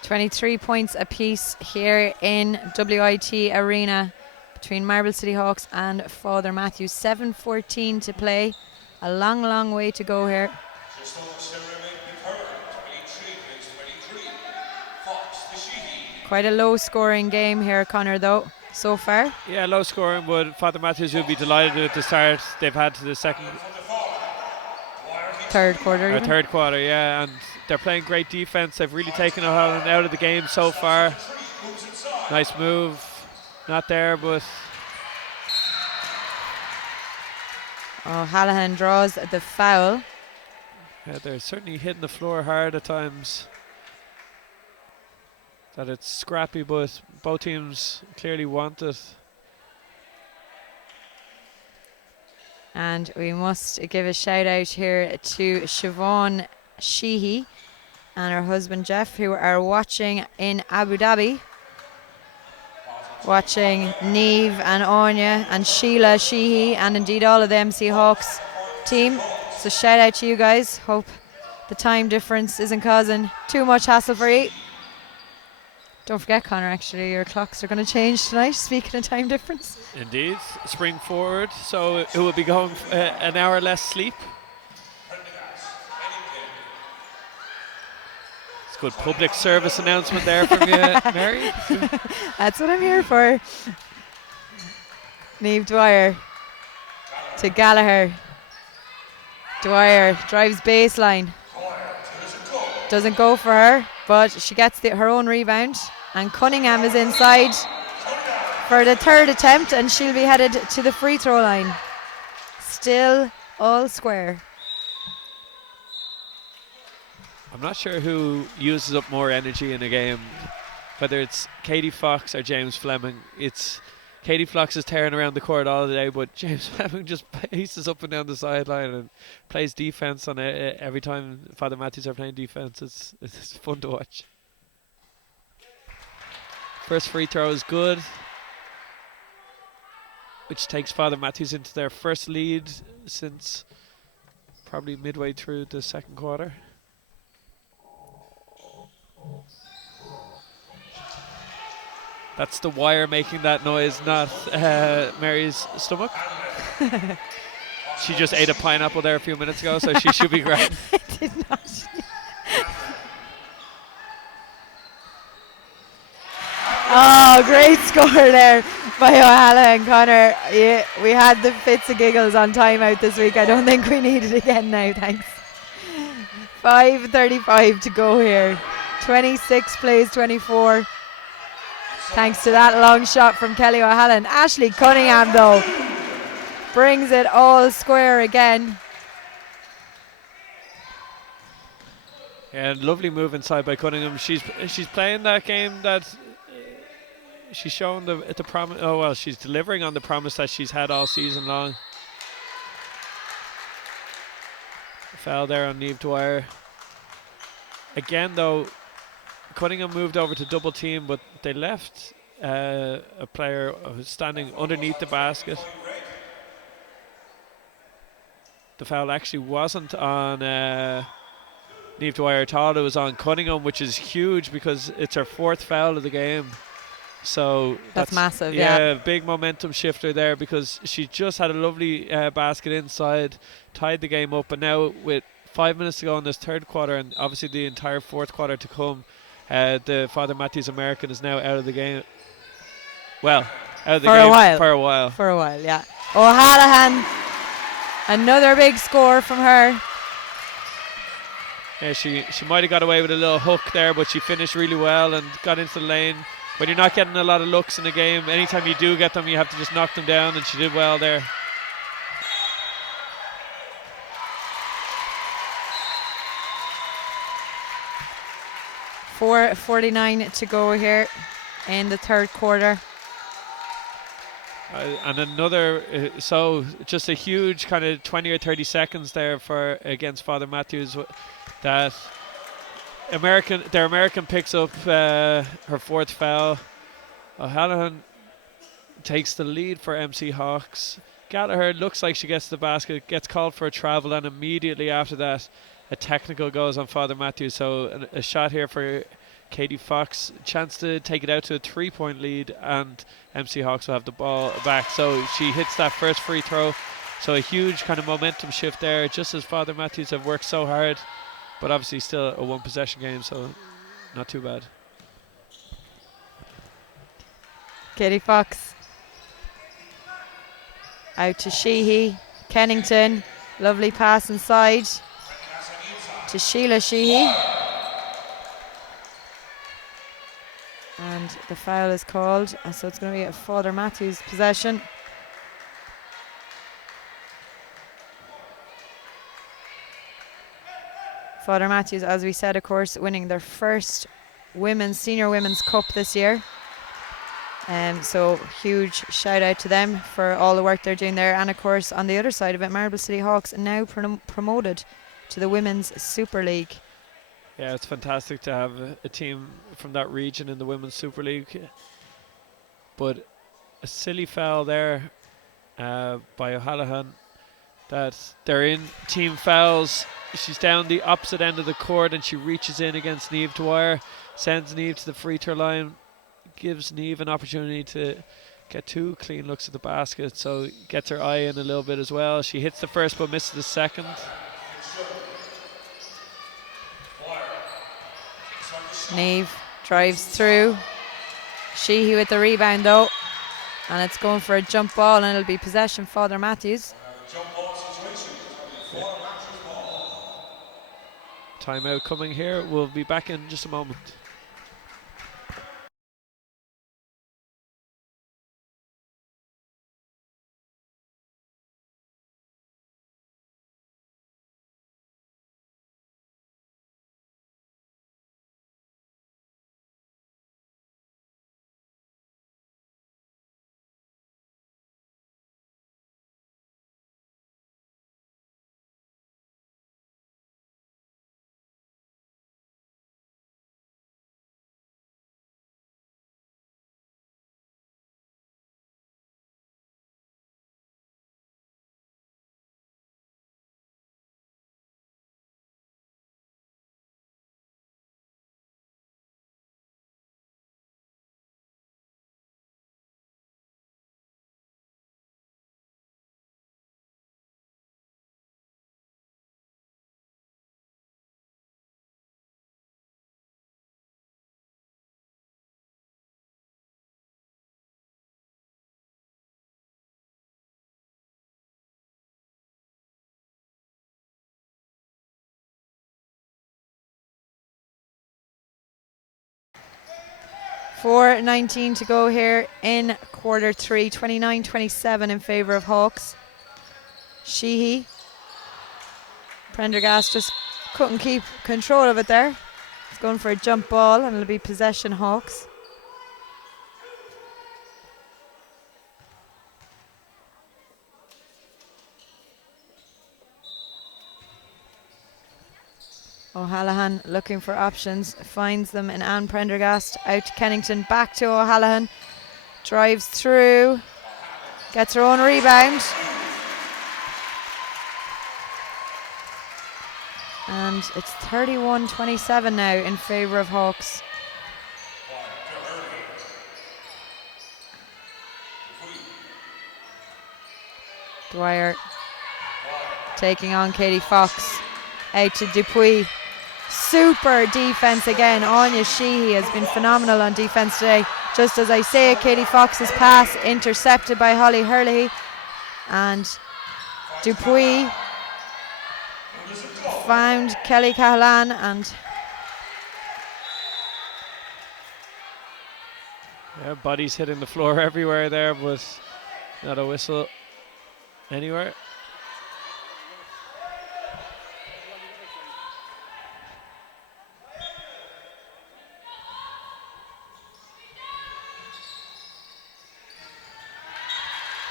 23 points apiece here in WIT Arena between Marble City Hawks and Father Mathews. 7:14 to play. A long, long way to go here. Quite a low scoring game here, Connor, though, so far. Yeah, low scoring, but Father Mathews will be delighted with the start they've had to the third quarter. Third quarter, yeah, and they're playing great defense. They've really taken O'Halloran out of the game so far. Nice move. Not there, but O'Halloran draws the foul. Yeah, they're certainly hitting the floor hard at times. That it's scrappy, but both teams clearly want it. And we must give a shout out here to Siobhan Sheehy and her husband Jeff, who are watching in Abu Dhabi. Watching Niamh and Anya and Sheila Sheehy and indeed all of the MC Hawks team. So shout out to you guys. Hope the time difference isn't causing too much hassle for you. Don't forget, Connor, actually your clocks are going to change tonight, speaking of time difference. Indeed, spring forward, so it will be going an hour less sleep. It's a good public service announcement there from you, Mary. That's what I'm here for. Niamh Dwyer to Gallagher. Dwyer drives baseline. Doesn't go for her, but she gets her own rebound. And Cunningham is inside for the third attempt, and she'll be headed to the free throw line. Still all square. I'm not sure who uses up more energy in a game, whether it's Katie Fox or James Fleming. It's Katie Fox is tearing around the court all day, but James Fleming just paces up and down the sideline and plays defense on it every time Father Mathews are playing defense. It's fun to watch. First free throw is good, which takes Father Mathews into their first lead since probably midway through the second quarter. That's the wire making that noise, not Mary's stomach. She just ate a pineapple there a few minutes ago, so she should be great. I did not. Oh, great score there by O'Halloran, Connor. Yeah, we had the fits of giggles on timeout this week. I don't think we need it again now, thanks. 5:35 to go here. 26 plays 24. Thanks to that long shot from Kelly O'Halloran. Ashley Cunningham, though, brings it all square again. Yeah, lovely move inside by Cunningham. She's playing that game that she's showing the promise. Oh well, she's delivering on the promise that she's had all season long. Foul there on Niamh Dwyer. Again, though, Cunningham moved over to double team, but they left a player standing underneath the basket. The foul actually wasn't on Niamh Dwyer at all. It was on Cunningham, which is huge because it's her fourth foul of the game. So that's massive. Yeah, big momentum shifter there because she just had a lovely basket inside, tied the game up, and now with 5 minutes to go in this third quarter and obviously the entire fourth quarter to come, the Father Mathews American is now out of the game. Well, out of the game for a while. For a while, yeah. O'Halloran, another big score from her. Yeah, she might have got away with a little hook there, but she finished really well and got into the lane. When you're not getting a lot of looks in the game, anytime you do get them, you have to just knock them down, and she did well there. .49 to go here in the third quarter. And another, so just a huge kind of 20 or 30 seconds there for against Father Mathews. That their American picks up her fourth foul. O'Halloran takes the lead for MC Hawks. Gallagher looks like she gets the basket, gets called for a travel, and immediately after that a technical goes on Father Mathews. So a shot here for Katie Fox chance to take it out to a 3-point lead, and MC Hawks will have the ball back. So she hits that first free throw. So a huge kind of momentum shift there, just as Father Mathews have worked so hard, but obviously still a one possession game, so not too bad. Katie Fox out to Sheehy. Kennington, lovely pass inside to Sheila Sheehy. And the foul is called, and so it's going to be a Father Mathews possession. Father Mathews, as we said, of course, winning their first senior women's cup this year. So huge shout out to them for all the work they're doing there. And of course, on the other side of it, Marble City Hawks now promoted to the Women's Super League. Yeah, it's fantastic to have a team from that region in the Women's Super League. But a silly foul there by O'Hallahan, that they're in team fouls. She's down the opposite end of the court and she reaches in against Niamh Dwyer, sends Niamh to the free throw line, gives Niamh an opportunity to get 2 clean looks at the basket, so gets her eye in a little bit as well. She hits the first but misses the second. Niamh drives through. Sheehy with the rebound though, and it's going for a jump ball, and it'll be possession Father Mathews. Timeout coming here. We'll be back in just a moment. .4:19 to go here in quarter 3. 29-27 in favour of Hawks. Sheehy. Prendergast just couldn't keep control of it there. It's going for a jump ball, and it'll be possession Hawks. O'Hallahan looking for options, finds them in Anne Prendergast. Out to Kennington, back to O'Hallahan. Drives through, gets her own rebound. And it's 31-27 now in favour of Hawks. Dwyer taking on Katie Fox. Out to Dupuis. Super defense again. Anya Sheehy has been phenomenal on defense today. Just as I say it, Katie Fox's pass intercepted by Holly Hurley, and Dupuis found Kelly Cahalan, and yeah, bodies hitting the floor everywhere there, but not a whistle anywhere.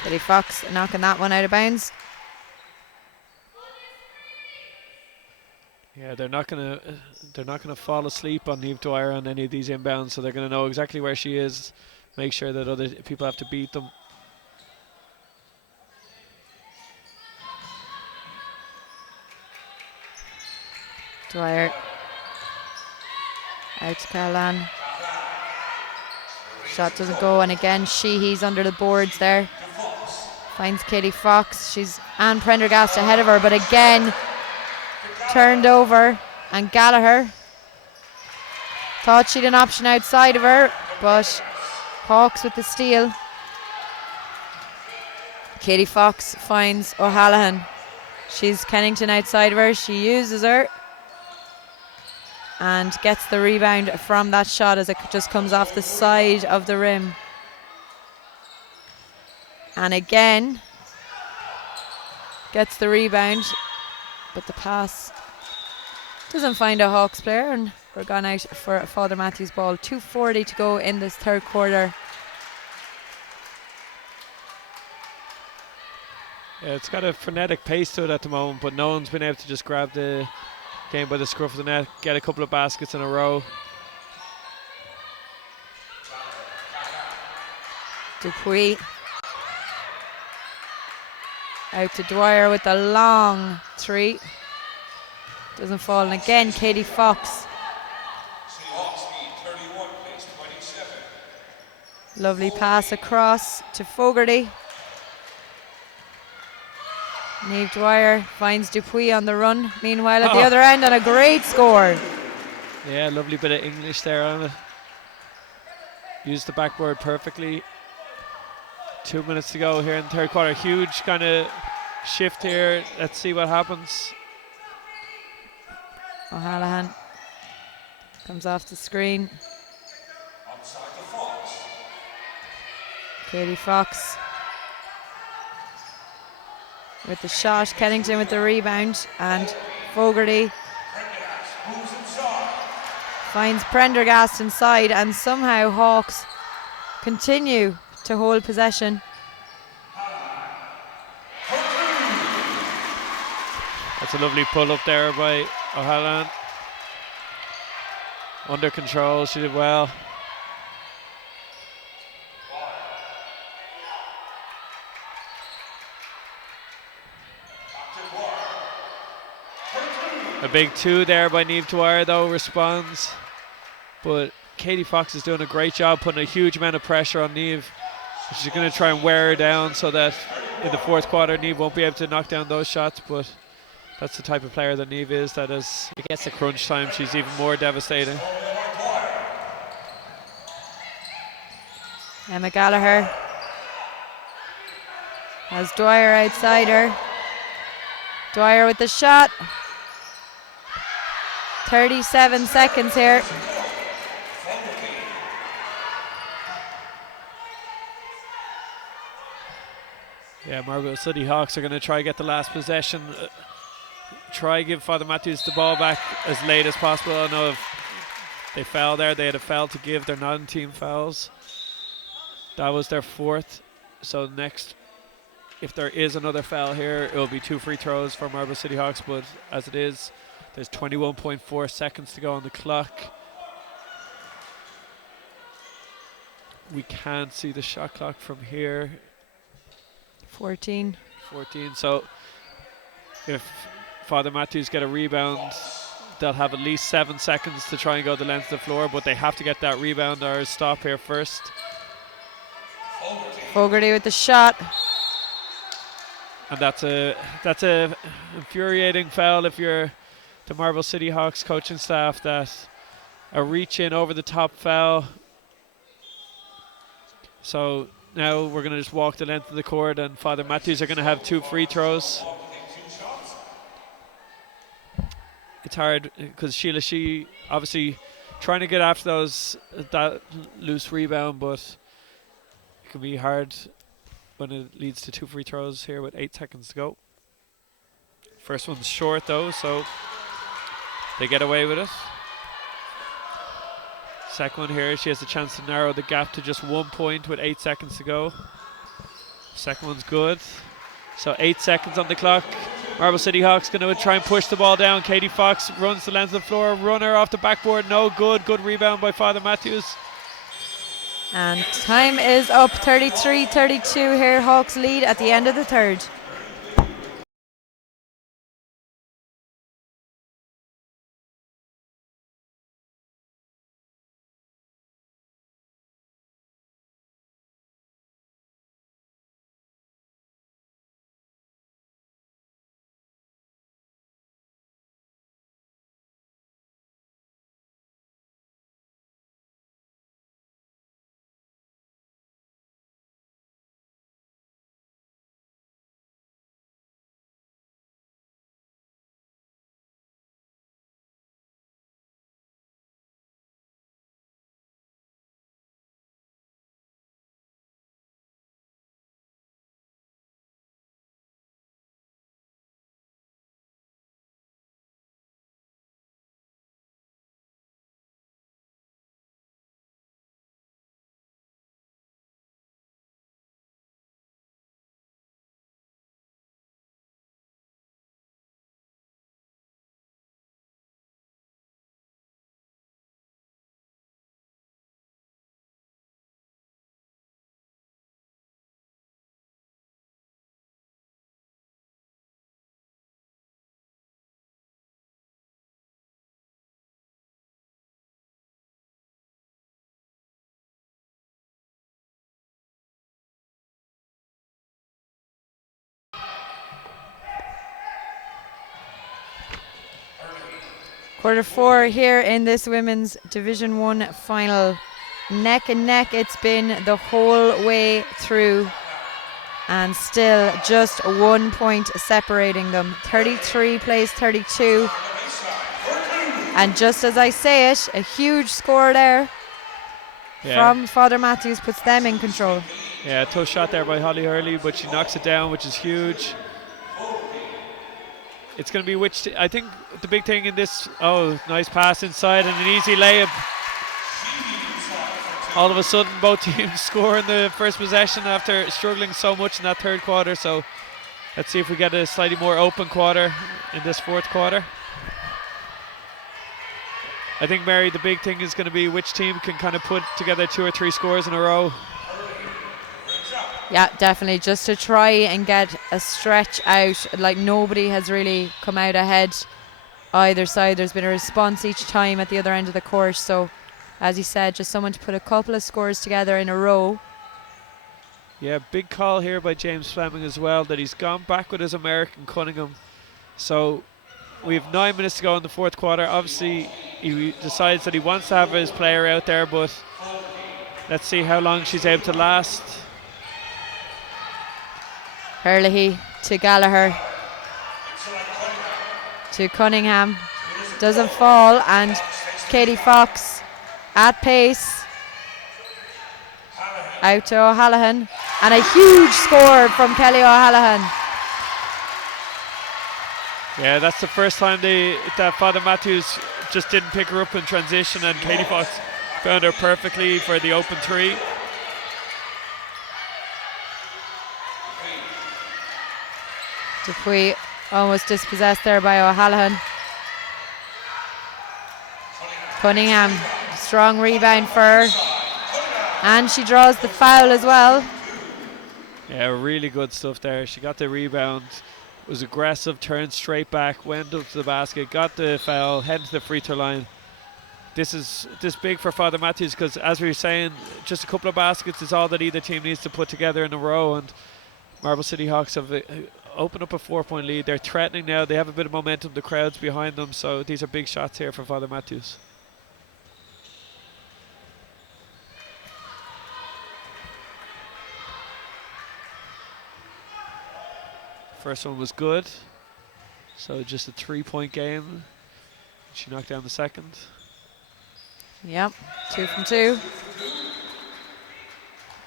Katie Fox knocking that one out of bounds. Yeah, they're not gonna fall asleep on Niamh Dwyer on any of these inbounds, so they're gonna know exactly where she is, make sure that other people have to beat them. Dwyer Out to Carolan. Shot doesn't go, and again Sheehy's under the boards there. Finds Katie Fox. Anne Prendergast ahead of her, but again turned over, and Gallagher thought she'd an option outside of her, but Hawks with the steal. Katie Fox finds O'Halloran. She's Kennington outside of her. She uses her and gets the rebound from that shot as it just comes off the side of the rim. And again gets the rebound, but the pass doesn't find a Hawks player, and we're gone out for Father Mathews ball. 2:40 to go in this third quarter. Yeah, it's got a frenetic pace to it at the moment, but no one's been able to just grab the game by the scruff of the neck, get a couple of baskets in a row. Dupuy out to Dwyer with a long three. Doesn't fall, and again Katie Fox. Lovely pass across to Fogarty. Niamh Dwyer finds Dupuy on the run. Meanwhile at the other end, and a great score. Yeah, lovely bit of English there on it. Used the backboard perfectly. 2 minutes to go here in the third quarter. Huge kind of shift here. Let's see what happens. O'Halloran comes off the screen. Katie Fox with the shot. Kennington with the rebound, and Fogarty finds Prendergast inside, and somehow Hawks continue to hold possession. That's a lovely pull up there by O'Halloran. Under control, she did well. A big two there by Niamh Dwyer though, responds. But Katie Fox is doing a great job putting a huge amount of pressure on Niamh. She's going to try and wear her down so that in the fourth quarter Niamh won't be able to knock down those shots, but that's the type of player that Niamh is, that as it gets to crunch time she's even more devastating. Emma Gallagher has Dwyer outside her. Dwyer with the shot. 37 seconds here. Yeah, Marlborough City Hawks are going to try get the last possession. Try give Father Mathews the ball back as late as possible. I know if they foul there, they had a foul to give. They're non-team fouls. That was their fourth. So next, if there is another foul here, it will be 2 free throws for Marlborough City Hawks. But as it is, there's 21.4 seconds to go on the clock. We can't see the shot clock from here. 14. So if Father Mathews get a rebound, they'll have at least 7 seconds to try and go the length of the floor, but they have to get that rebound or stop here first. Fogarty with the shot. And that's a infuriating foul if you're the Marlborough City Hawks coaching staff, that a reach in over the top foul. So now we're going to just walk the length of the court, and Father Mathews are going to have 2 free throws. It's hard because Sheila Shee obviously trying to get after that loose rebound, but it can be hard when it leads to 2 free throws here with 8 seconds to go. First one's short though, so they get away with it. Second one here, she has the chance to narrow the gap to just 1 point with 8 seconds to go. Second one's good. So 8 seconds on the clock. Marlborough City Hawks going to try and push the ball down. Katie Fox runs the length of the floor. Runner off the backboard, no good. Good rebound by Father Mathews. And time is up. 33-32 here. Hawks lead at the end of the third. Quarter 4 here in this women's Division 1 final. Neck and neck it's been the whole way through, and still just 1 point separating them. 33 plays 32, and just as I say it, a huge score there from Father Mathews puts them in control. Yeah, tough shot there by Holly Hurley, but she knocks it down, which is huge. It's going to be I think the big thing in this, nice pass inside and an easy layup. All of a sudden, both teams score in the first possession after struggling so much in that third quarter. So let's see if we get a slightly more open quarter in this fourth quarter. I think, Mary, the big thing is going to be which team can kind of put together 2 or 3 scores in a row. Yeah, definitely, just to try and get a stretch out. Like, nobody has really come out ahead either side. There's been a response each time at the other end of the court. So, as you said, just someone to put a couple of scores together in a row. Yeah, big call here by James Fleming as well, that he's gone back with his American Cunningham. So we have 9 minutes to go in the fourth quarter. Obviously, he decides that he wants to have his player out there, but let's see how long she's able to last. Hurley to Gallagher to Cunningham, doesn't fall, and Katie Fox at pace out to O'Hallahan, and a huge score from Kelly O'Hallahan. Yeah, that's the first time that Father Mathews just didn't pick her up in transition, and Katie Fox found her perfectly for the open 3. Dupuy almost dispossessed there by O'Hallahan. Cunningham, strong rebound for her, and she draws the foul as well. Yeah, really good stuff there. She got the rebound, was aggressive, turned straight back, went up to the basket, got the foul, headed to the free throw line. This is big for Father Mathews, because as we were saying, just a couple of baskets is all that either team needs to put together in a row, and Marble City Hawks have opened up a 4-point lead. They're threatening now. They have a bit of momentum. The crowd's behind them, so these are big shots here for Father Mathews. First one was good, so just a 3-point game. She knocked down the second. Yep, 2 from 2.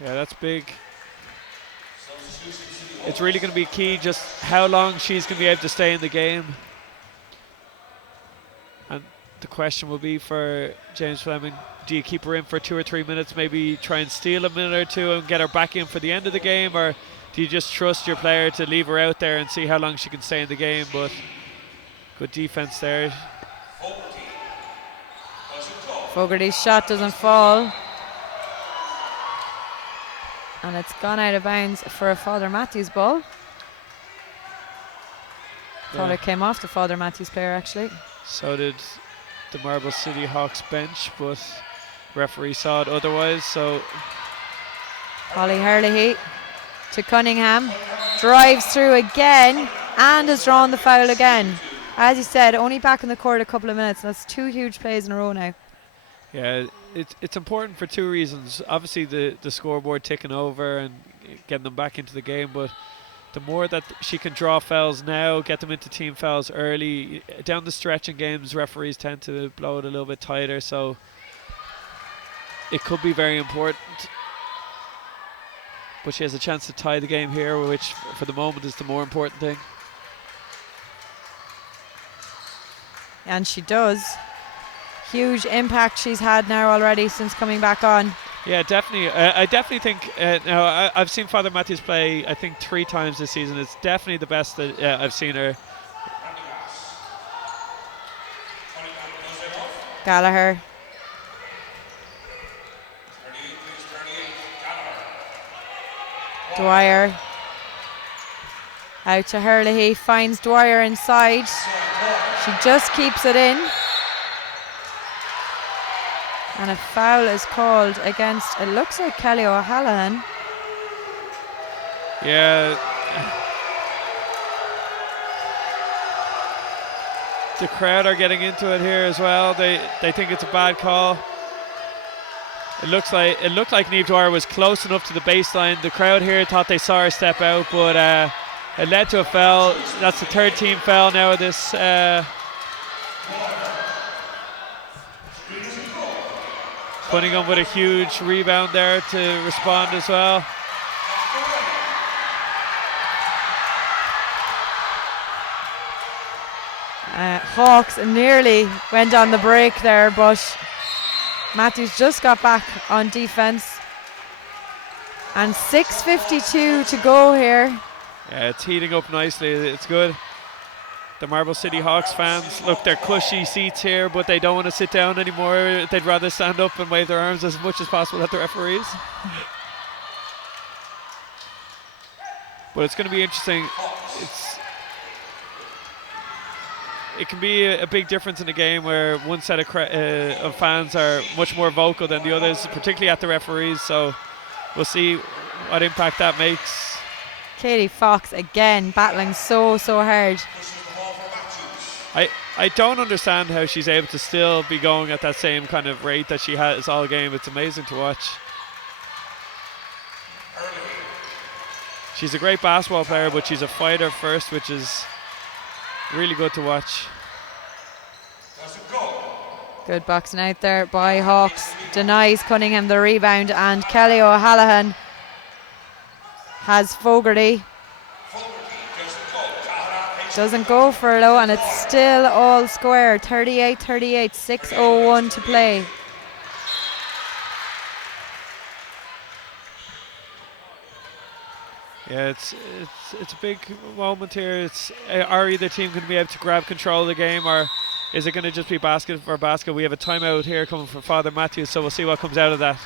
Yeah, that's big. It's really going to be key just how long she's going to be able to stay in the game. And the question will be for James Fleming, do you keep her in for 2 or 3 minutes, maybe try and steal a minute or two and get her back in for the end of the game, or do you just trust your player to leave her out there and see how long she can stay in the game? But good defense there. Fogarty's shot doesn't fall, and it's gone out of bounds for a Father Mathews ball. Thought it came off the Father Mathews player, actually. So did the Marble City Hawks bench, but referee saw it otherwise. So Holly Hurley to Cunningham, drives through again and has drawn the foul again. As you said, only back in the court a couple of minutes. That's 2 huge plays in a row now. Yeah, it's important for 2 reasons. Obviously the scoreboard ticking over and getting them back into the game, but the more that she can draw fouls now, get them into team fouls early, down the stretch in games, referees tend to blow it a little bit tighter, so it could be very important. But she has a chance to tie the game here, which for the moment is the more important thing. And she does. Huge impact she's had now already since coming back on. Yeah, definitely. I definitely think, now I've seen Father Mathews play, I think 3 times this season. It's definitely the best that I've seen her. Gallagher. Dwyer. Out to Hurley, finds Dwyer inside. She just keeps it in. And a foul is called against, it looks like Kelly O'Hallahan. Yeah. the crowd are getting into it here as well. They think it's a bad call. It looked like Niamh Dwyer was close enough to the baseline. The crowd here thought they saw her step out, but it led to a foul. That's the third team foul now of this. Cunningham with a huge rebound there to respond as well. Hawks nearly went on the break there, but Mathews just got back on defense. And 6:52 to go here. Yeah, it's heating up nicely. It's good. The Marble City Hawks fans, look, they're cushy seats here, but they don't want to sit down anymore. They'd rather stand up and wave their arms as much as possible at the referees. But it's going to be interesting. It can be a big difference in a game where one set of fans are much more vocal than the others, particularly at the referees. So we'll see what impact that makes. Katie Fox again battling so hard. I don't understand how she's able to still be going at that same kind of rate that she has all game. It's amazing to watch. She's a great basketball player, but she's a fighter first, which is really good to watch. Good boxing out there by Hawks. Denies Cunningham the rebound, and Kelly O'Halloran has Fogarty. Doesn't go for low, and it's still all square. 38-38, 6:01 to play. Yeah, it's a big moment here. Are either team going to be able to grab control of the game, or is it going to just be basket for basket? We have a timeout here coming from Father Mathews, so we'll see what comes out of that.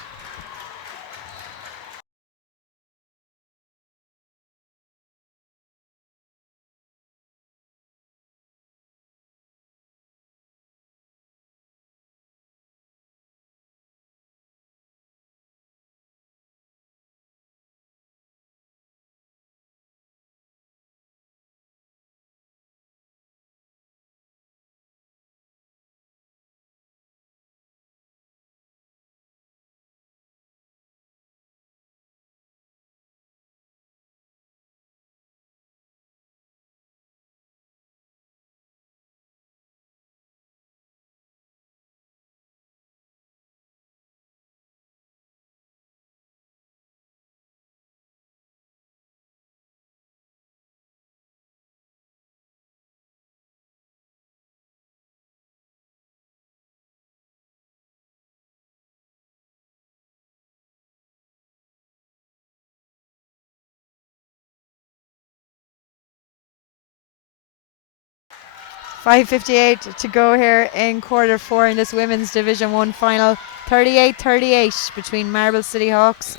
.5:58 to go here in quarter four in this women's Division 1 final. 38-38 between Marble City Hawks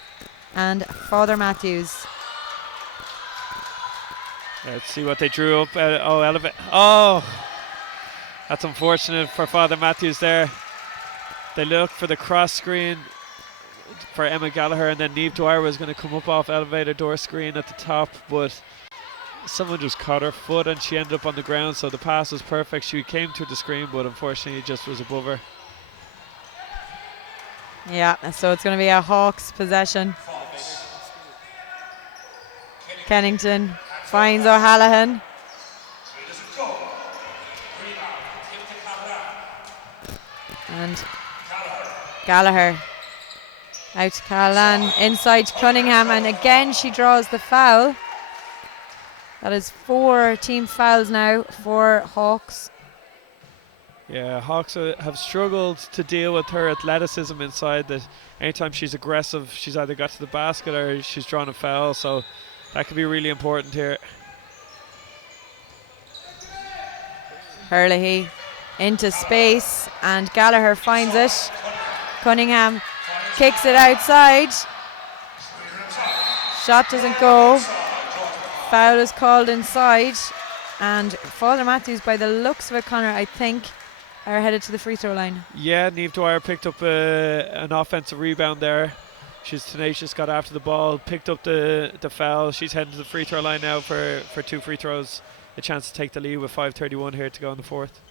and Father Mathews. Let's see what they drew up. Elevate. Oh, that's unfortunate for Father Mathews there. They looked for the cross screen for Emma Gallagher, and then Niamh Dwyer was going to come up off elevator door screen at the top, but someone just caught her foot and she ended up on the ground, so the pass was perfect. She came to the screen, but unfortunately it just was above her. Yeah, so it's going to be a Hawks possession. Kennington finds O'Halloran. And Gallagher out to Callahan, inside to Cunningham, and again she draws the foul. That is 4 team fouls now for Hawks. Yeah, Hawks have struggled to deal with her athleticism inside. That anytime she's aggressive, she's either got to the basket or she's drawn a foul, so that could be really important here. Herlihy into space, and Gallagher finds it. Cunningham kicks it outside. Shot doesn't go. Foul is called inside, and Father Mathews, by the looks of it, Connor, I think are headed to the free throw line. Yeah, Niamh Dwyer picked up an offensive rebound there. She's tenacious, got after the ball, picked up the foul. She's heading to the free throw line now for 2 free throws. A chance to take the lead with 5:31 here to go in the fourth.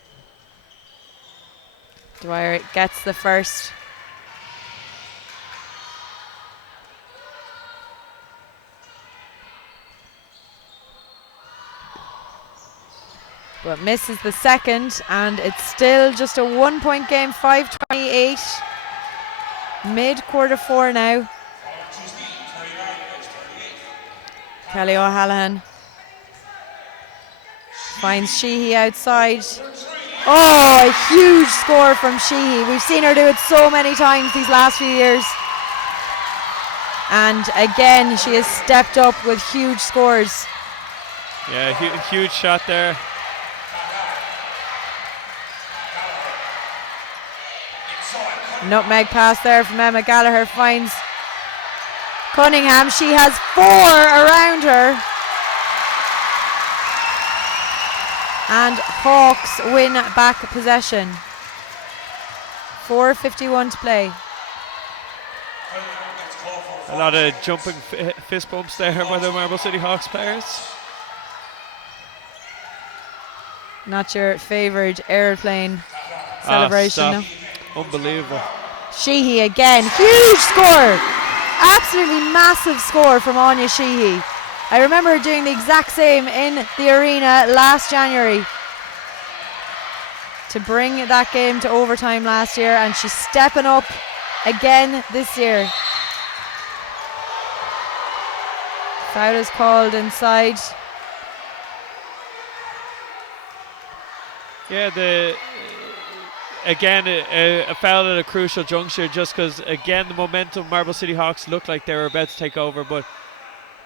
Dwyer gets the first. But misses the second, and it's still just a 1-point game, 5:28. Mid-quarter 4 now. Kelly O'Halloran finds Sheehy outside. Oh, a huge score from Sheehy. We've seen her do it so many times these last few years. And again, she has stepped up with huge scores. Yeah, huge shot there. Nutmeg pass there from Emma Gallagher, finds Cunningham. She has 4 around her. And Hawks win back possession. 4:51 to play. A lot of jumping fist bumps there by the Marble City Hawks players. Not your favoured airplane celebration. No? Unbelievable. Sheehy again, huge score. Absolutely massive score from Anya Sheehy. I remember her doing the exact same in the arena last January to bring that game to overtime last year, and she's stepping up again this year. Foul is called inside. Yeah, again, a foul at a crucial juncture, just because, again, the momentum Marble City Hawks looked like they were about to take over, but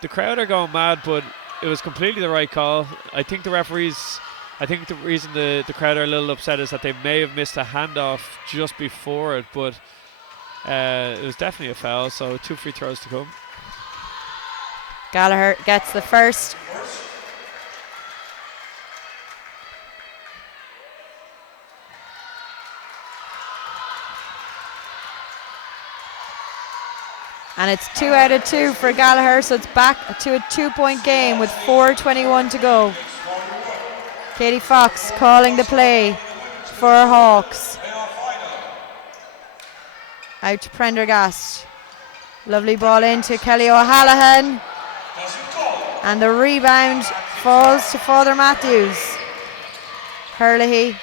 the crowd are going mad, but it was completely the right call. I think the referees, I think the reason the crowd are a little upset is that they may have missed a handoff just before it, but it was definitely a foul, so 2 free throws to come. Gallagher gets the first. And it's 2 out of 2 for Gallagher, so it's back to a 2-point game with 4:21 to go. Katie Fox calling the play for Hawks. Out to Prendergast. Lovely ball into Kelly O'Halloran. And the rebound falls to Father Mathews. Herlihy,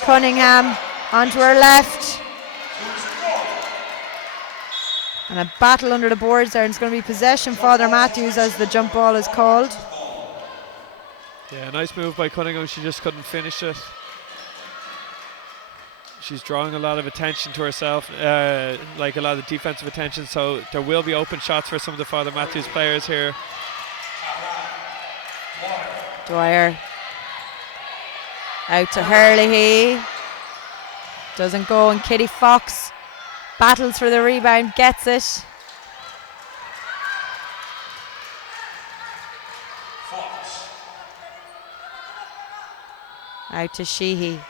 Cunningham onto her left. And a battle under the boards there, and it's going to be possession Father Mathews as the jump ball is called. Yeah, nice move by Cunningham, she just couldn't finish it. She's drawing a lot of attention to herself, like a lot of defensive attention, so there will be open shots for some of the Father Mathews players here. Dwyer out to Herlihy, doesn't go, and Kitty Fox battles for the rebound, gets it. Out to Sheehy.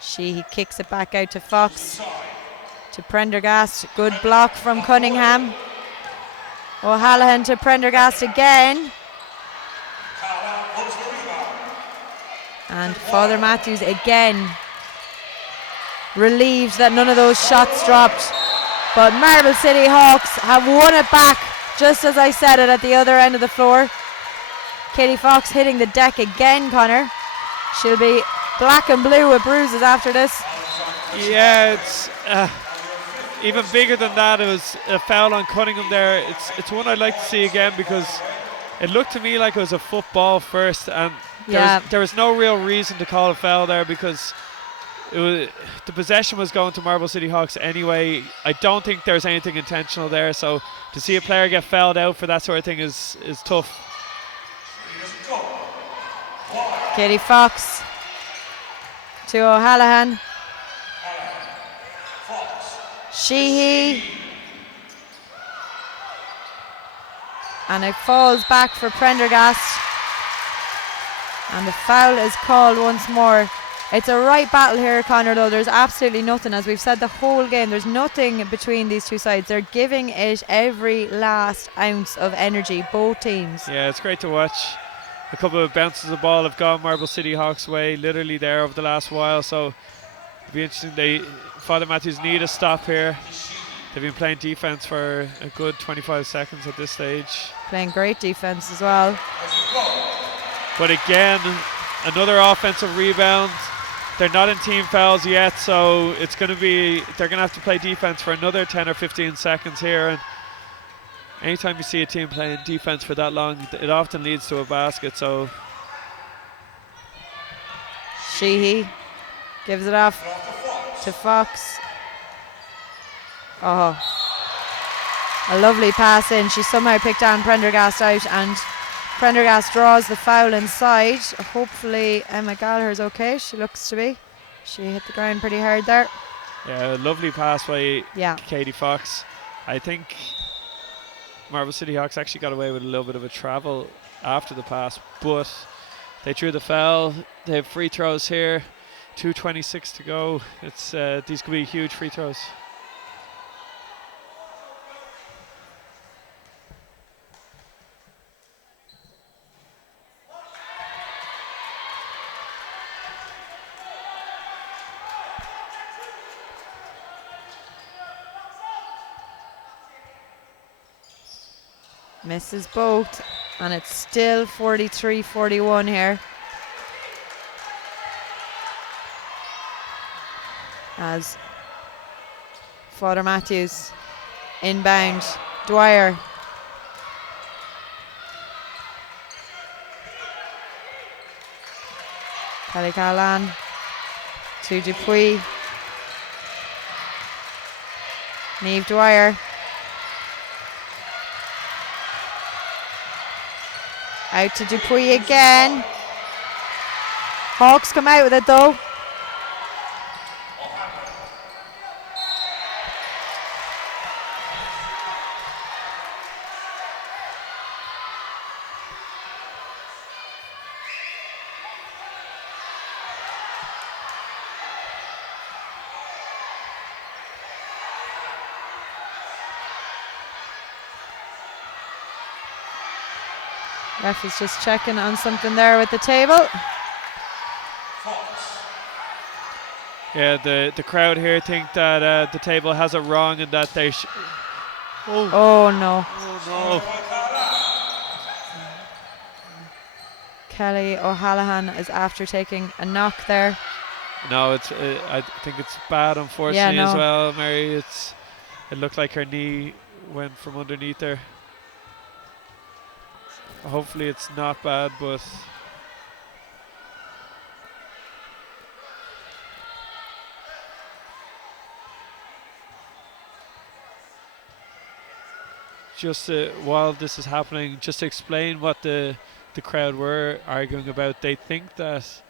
Sheehy kicks it back out to Fox. To Prendergast. Good block from Cunningham. O'Halloran to Prendergast again. And Father Mathews again relieved that none of those shots dropped. But Marble City Hawks have won it back, just as I said it, at the other end of the floor. Katie Fox hitting the deck again, Connor. She'll be black and blue with bruises after this. Yeah, it's even bigger than that. It was a foul on Cunningham there. It's one I'd like to see again, because it looked to me like it was a football first, and there was no real reason to call a foul there, because the possession was going to Marble City Hawks anyway. I don't think there's anything intentional there, so to see a player get fouled out for that sort of thing is tough. Katie Fox to O'Halloran. Sheehy. And it falls back for Prendergast. And the foul is called once more. It's a right battle here, Conor, though. There's absolutely nothing. As we've said the whole game, there's nothing between these two sides. They're giving it every last ounce of energy, both teams. Yeah, it's great to watch. A couple of bounces of ball have gone Marble City Hawks' way, literally there over the last while. So It'll be interesting. Father Mathews need a stop here. They've been playing defense for a good 25 seconds at this stage. Playing great defense as well. But again, another offensive rebound. They're not in team fouls yet, so it's going to be, they're going to have to play defense for another 10 or 15 seconds here. And anytime you see a team playing defense for that long, it often leads to a basket. So Sheehy gives it off to Fox. Oh, a lovely pass in. She somehow picked down Prendergast out, and Prendergast draws the foul inside. Hopefully Emma Gallagher's okay. She looks to be. She hit the ground pretty hard there. yeah, lovely pass by Yeah. Katie Fox. I think Marble City Hawks actually got away with a little bit of a travel after the pass, but they drew the foul. They have free throws here. 2:26 to go. It's these could be huge free throws. Misses both, and it's still 43-41 here. As Father Mathews inbound. Dwyer. Kelly Callahan to Dupuis. Niamh Dwyer. Out to Dupuis again. Hawks come out with it though. Ref is just checking on something there with the table. Yeah, the crowd here think that the table has it wrong and that they Oh no. Oh no. Kelly O'Hallahan is after taking a knock there. No, it's I think it's bad, unfortunately, Yeah, no. as well, Mary. It looked like her knee went from underneath her. Hopefully it's not bad, but just while this is happening, just to explain what the crowd were arguing about. They think that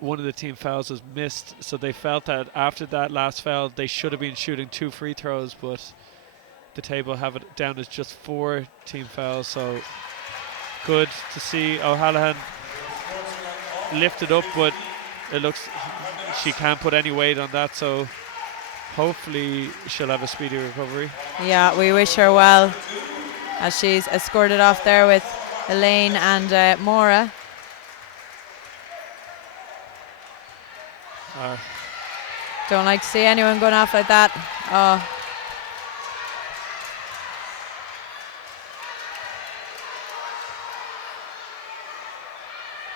one of the team fouls was missed, so they felt that after that last foul they should have been shooting 2 free throws, but the table have it down as just 4 team fouls. So good to see O'Hallahan lift it up, but it looks she can't put any weight on that, so hopefully she'll have a speedy recovery. Yeah, we wish her well, as she's escorted off there with Elaine and Maura. Don't like to see anyone going off like that. Oh.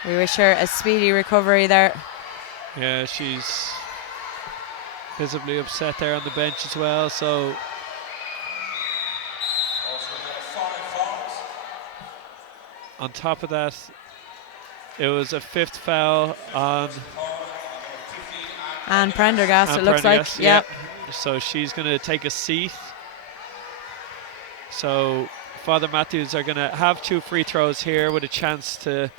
We wish her a speedy recovery there. Yeah, she's visibly upset there on the bench as well, so on top of that, it was a 5th foul on And Prendergast, Anne it looks Prendergast, like. Yep. So she's going to take a seat. So Father Mathews are going to have 2 free throws here with a chance to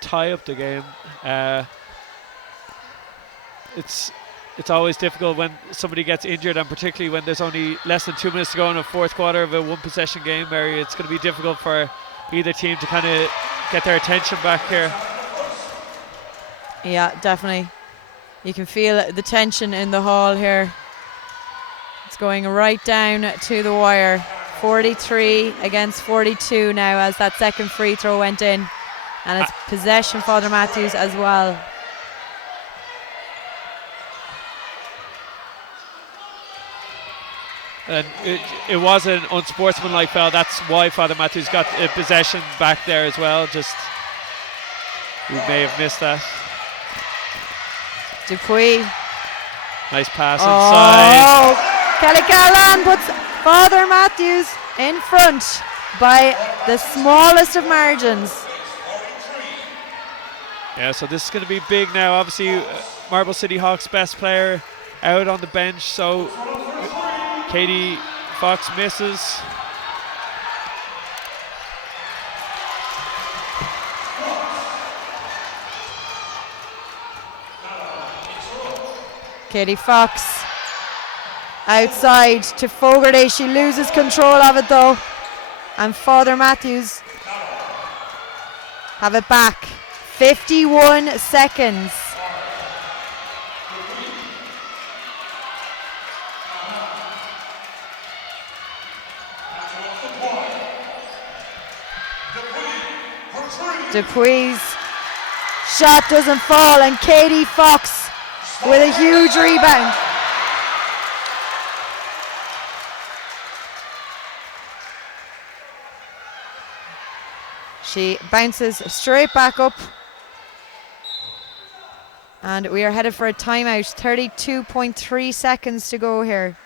tie up the game. It's always difficult when somebody gets injured, and particularly when there's only less than 2 minutes to go in a 4th quarter of a 1-possession game, Mary. It's going to be difficult for either team to kind of get their attention back here. Yeah, definitely. You can feel the tension in the hall here. It's going right down to the wire. 43 against 42 now, as that second free throw went in. And it's possession Father Mathews as well. And it was an unsportsmanlike foul. That's why Father Mathews got possession back there as well. Just we may have missed that. Dupuy. Nice pass inside. Kelly Callahan puts Father Mathews in front by the smallest of margins. Yeah, so this is going to be big now. Obviously, Marble City Hawks' best player out on the bench. So Katie Fox misses. Katie Fox outside to Fogarty. She loses control of it though. And Father Mathews have it back. 51 seconds. Dupuy's shot doesn't fall, and Katie Fox with a huge rebound. She bounces straight back up. And we are headed for a timeout. 32.3 seconds to go here.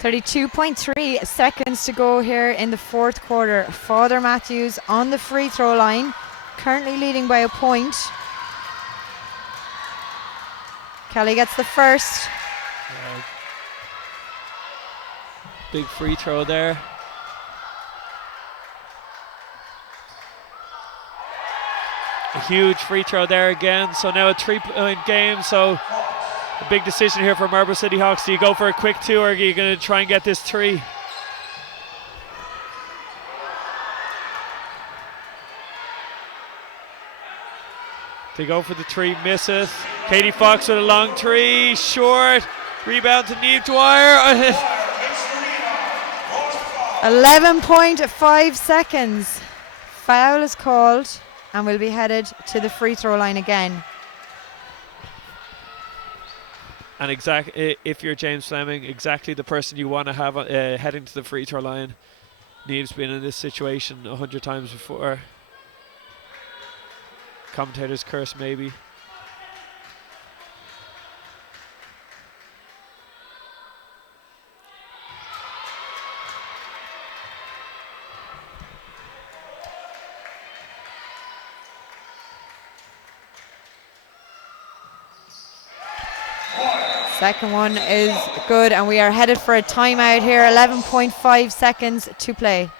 .3 seconds to go here in the fourth quarter. Father Mathews on the free throw line, currently leading by a point. Kelly gets the first. Big free throw there. A huge free throw there again. So now a 3-point game. So a big decision here for Marble City Hawks. Do you go for a quick two, or are you going to try and get this three? They go for the three, miss it. Katie Fox with a long three, short. Rebound to Niamh Dwyer. 11.5 seconds. Foul is called, and we'll be headed to the free throw line again. And if you're James Fleming, exactly the person you want to have heading to the free throw line. Niamh's been in this situation 100 times before. Commentator's curse, maybe. Second one is good, and we are headed for a timeout here. 11.5 seconds to play.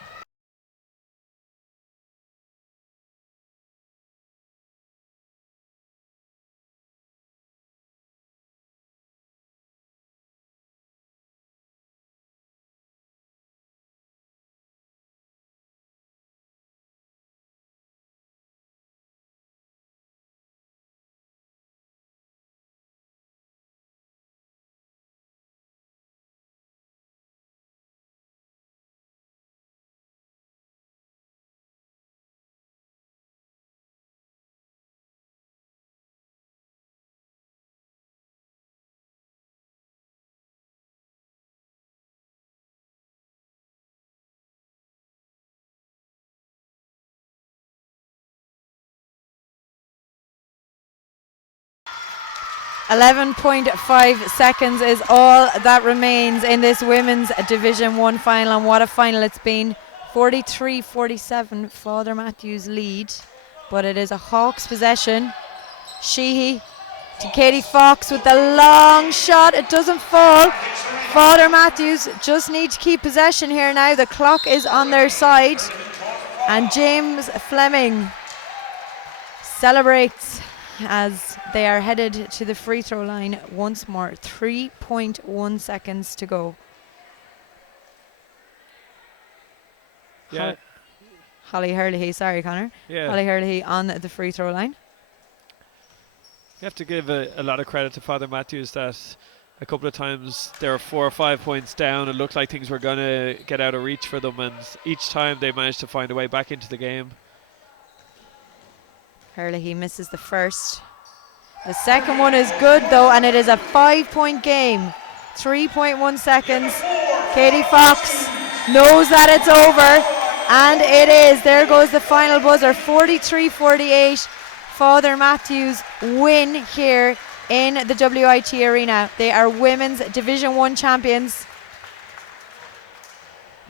11.5 seconds is all that remains in this women's Division 1 final, and what a final it's been. 43-47, Father Mathews lead, but it is a Hawks possession. Sheehy to Katie Fox with the long shot. It doesn't fall. Father Mathews just need to keep possession here now. The clock is on their side, and James Fleming celebrates as they are headed to the free throw line once more. 3.1 seconds to go. Yeah. Holly Hurley, sorry Connor. Yeah. Holly Hurley on the free throw line. You have to give a lot of credit to Father Mathews that a couple of times they were 4 or 5 points down. It looked like things were going to get out of reach for them, and each time they managed to find a way back into the game. Hurley, he misses the first. The second one is good though, and it is a 5-point game. 3.1 seconds. Katie Fox knows that it's over, and it is. There goes the final buzzer. 43-48. Father Mathews win here in the WIT Arena. They are Women's Division 1 champions.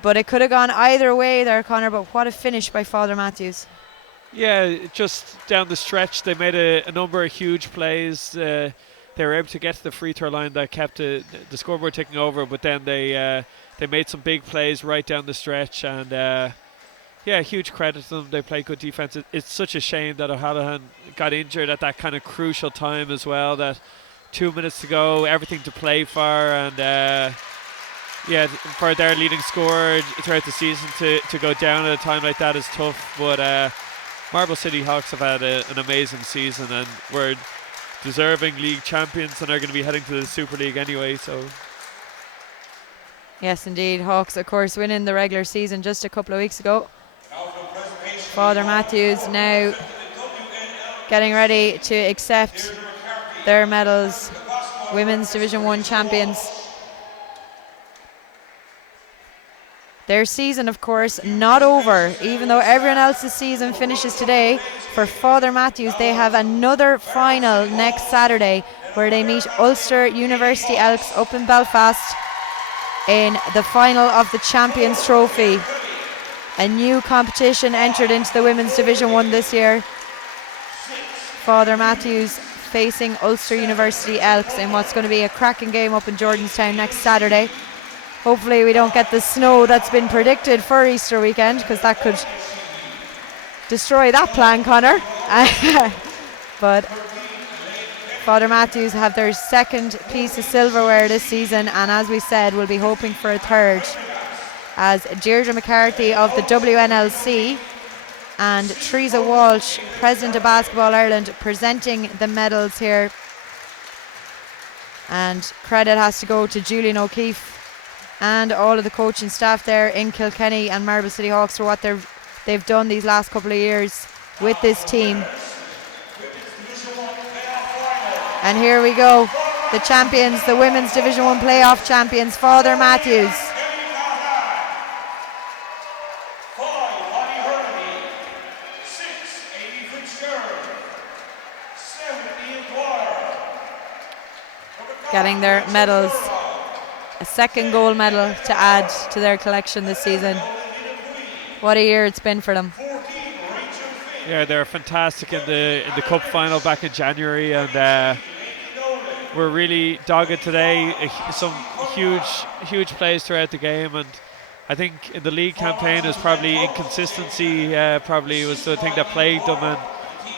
But it could have gone either way there, Connor, but what a finish by Father Mathews. Yeah, just down the stretch, they made a number of huge plays. They were able to get to the free throw line that kept the scoreboard ticking over, but then they made some big plays right down the stretch, and yeah, huge credit to them. They played good defense. It's such a shame that O'Halloran got injured at that kind of crucial time as well, that 2 minutes to go, everything to play for, and yeah, for their leading scorer throughout the season to go down at a time like that is tough, but Marble City Hawks have had an amazing season, and we're deserving league champions and are going to be heading to the Super League anyway. So yes, indeed. Hawks, of course, winning the regular season just a couple of weeks ago. Father Mathews now getting ready to accept their medals. Women's Division 1 champions. Their season, of course, not over. Even though everyone else's season finishes today, for Father Mathews, they have another final next Saturday where they meet Ulster University Elks up in Belfast in the final of the Champions Trophy. A new competition entered into the Women's Division 1 this year. Father Mathews facing Ulster University Elks in what's going to be a cracking game up in Jordanstown next Saturday. Hopefully we don't get the snow that's been predicted for Easter weekend, because that could destroy that plan, Connor. But Father Mathews have their second piece of silverware this season, and as we said, we'll be hoping for a third, as Deirdre McCarthy of the WNLC and Teresa Walsh, President of Basketball Ireland, presenting the medals here. And credit has to go to Julian O'Keefe and all of the coaching staff there in Kilkenny and Marble City Hawks for what they've done these last couple of years with this team. And here we go, the champions, the Women's Division 1 playoff champions, Father Mathews. Getting their medals. A second gold medal to add to their collection this season. What a year it's been for them. yeah, they're fantastic in the cup final back in January, and we're really dogged today. Some huge plays throughout the game, and I think in the league campaign is probably inconsistency probably was the thing that plagued them, and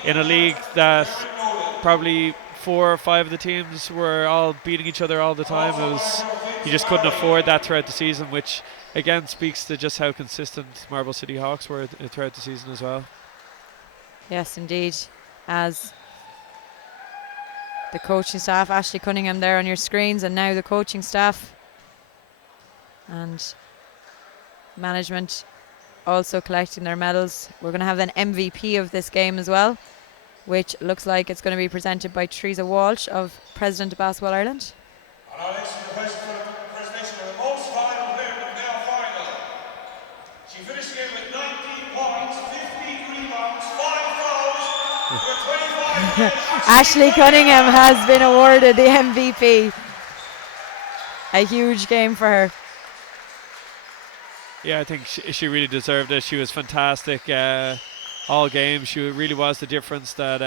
in a league that probably 4 or 5 of the teams were all beating each other all the time. You just couldn't afford that throughout the season, which again speaks to just how consistent Marble City Hawks were throughout the season as well. Yes, indeed. As the coaching staff, Ashley Cunningham there on your screens, and now the coaching staff and management also collecting their medals. We're going to have an MVP of this game as well, which looks like it's going to be presented by Teresa Walsh, of President of Basketball Ireland. And our next presentation of the most valuable player in the playoff final. She finished the game with 19 points, 15 rebounds, 5 fouls, with 25 Ashley Cunningham has been awarded the MVP. A huge game for her. Yeah, I think she really deserved it. She was fantastic all game. She really was the difference that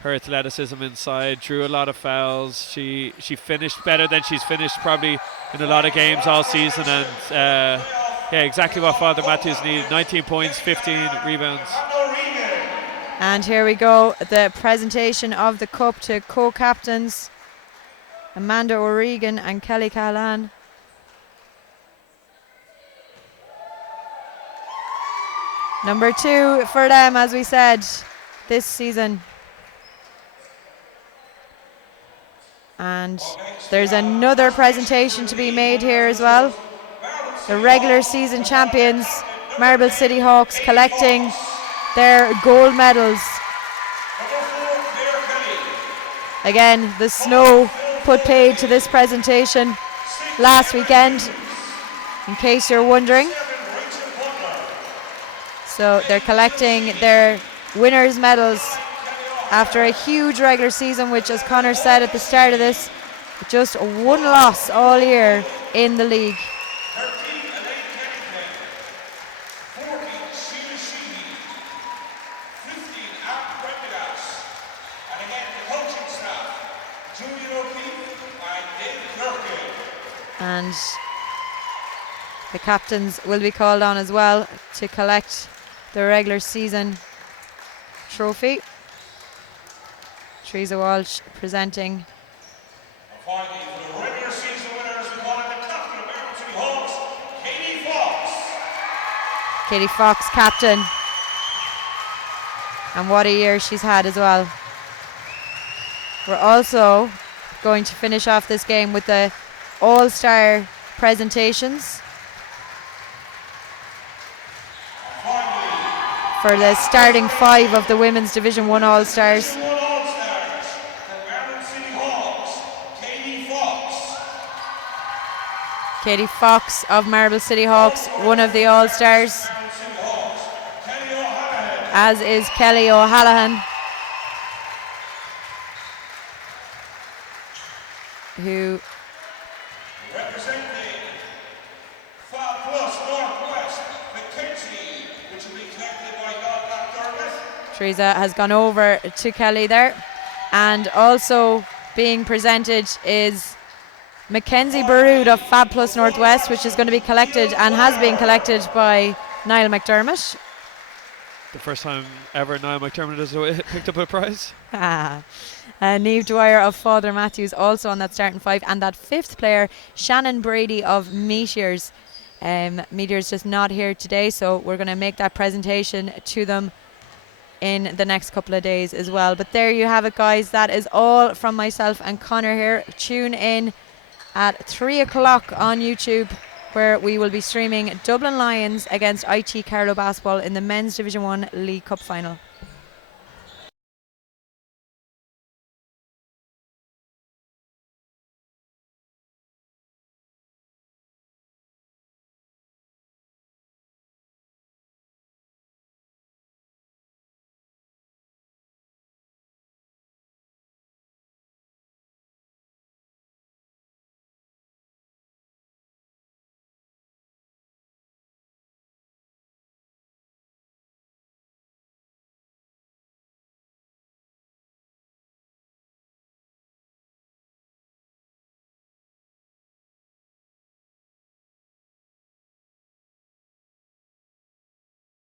her athleticism inside, drew a lot of fouls. She finished better than she's finished probably in a lot of games all season, and yeah, exactly what Father Mathews needed. 19 points, 15 rebounds. And here we go, the presentation of the cup to co-captains Amanda O'Regan and Kelly Callan. Number 2 for them, as we said, this season. And there's another presentation to be made here as well. The regular season champions, Marble City Hawks, collecting their gold medals. Again, the snow put paid to this presentation last weekend, in case you're wondering. So they're collecting their winners' medals after a huge regular season, which, as Connor said at the start of this, just one loss all year in the league. 13, Elaine Kennington. 14, Sheila Sheehy. 15, Anne Prendergast. And again, the coaching staff, Julia O'Keefe and David Clarkin. And the captains will be called on as well to collect the regular season trophy. Teresa Walsh presenting. And finally, for the regular season winners, we call it the captain of Marble City Hawks, Katie Fox. Katie Fox, captain. And what a year she's had as well. We're also going to finish off this game with the All-Star presentations for the starting 5 of the Women's Division 1 All-Stars. Division 1 All-Stars for Marble City Hawks, Katie Fox. Katie Fox of Marble City Hawks, one of the All-Stars, Marble City Hawks, Kelly O'Halloran. as is Kelly O'Halloran, who Representing Fab Plus Northwest, Mackenzie, which will be collected by God Dermot. Teresa has gone over to Kelly there. And also being presented is Mackenzie Baroud of Fab Plus Northwest, which is going to be collected and has been collected by Niall McDermott. The first time ever Niall McDermott has picked up a prize. Niamh Dwyer of Father Mathews also on that starting 5, and that 5th player, Shannon Brady of Meteors. Meteors just not here today, so we're going to make that presentation to them in the next couple of days as well. But there you have it, guys. That is all from myself and Connor here. Tune in at 3 o'clock on YouTube, where we will be streaming Dublin Lions against IT Carlow Basketball in the Men's Division 1 League Cup Final.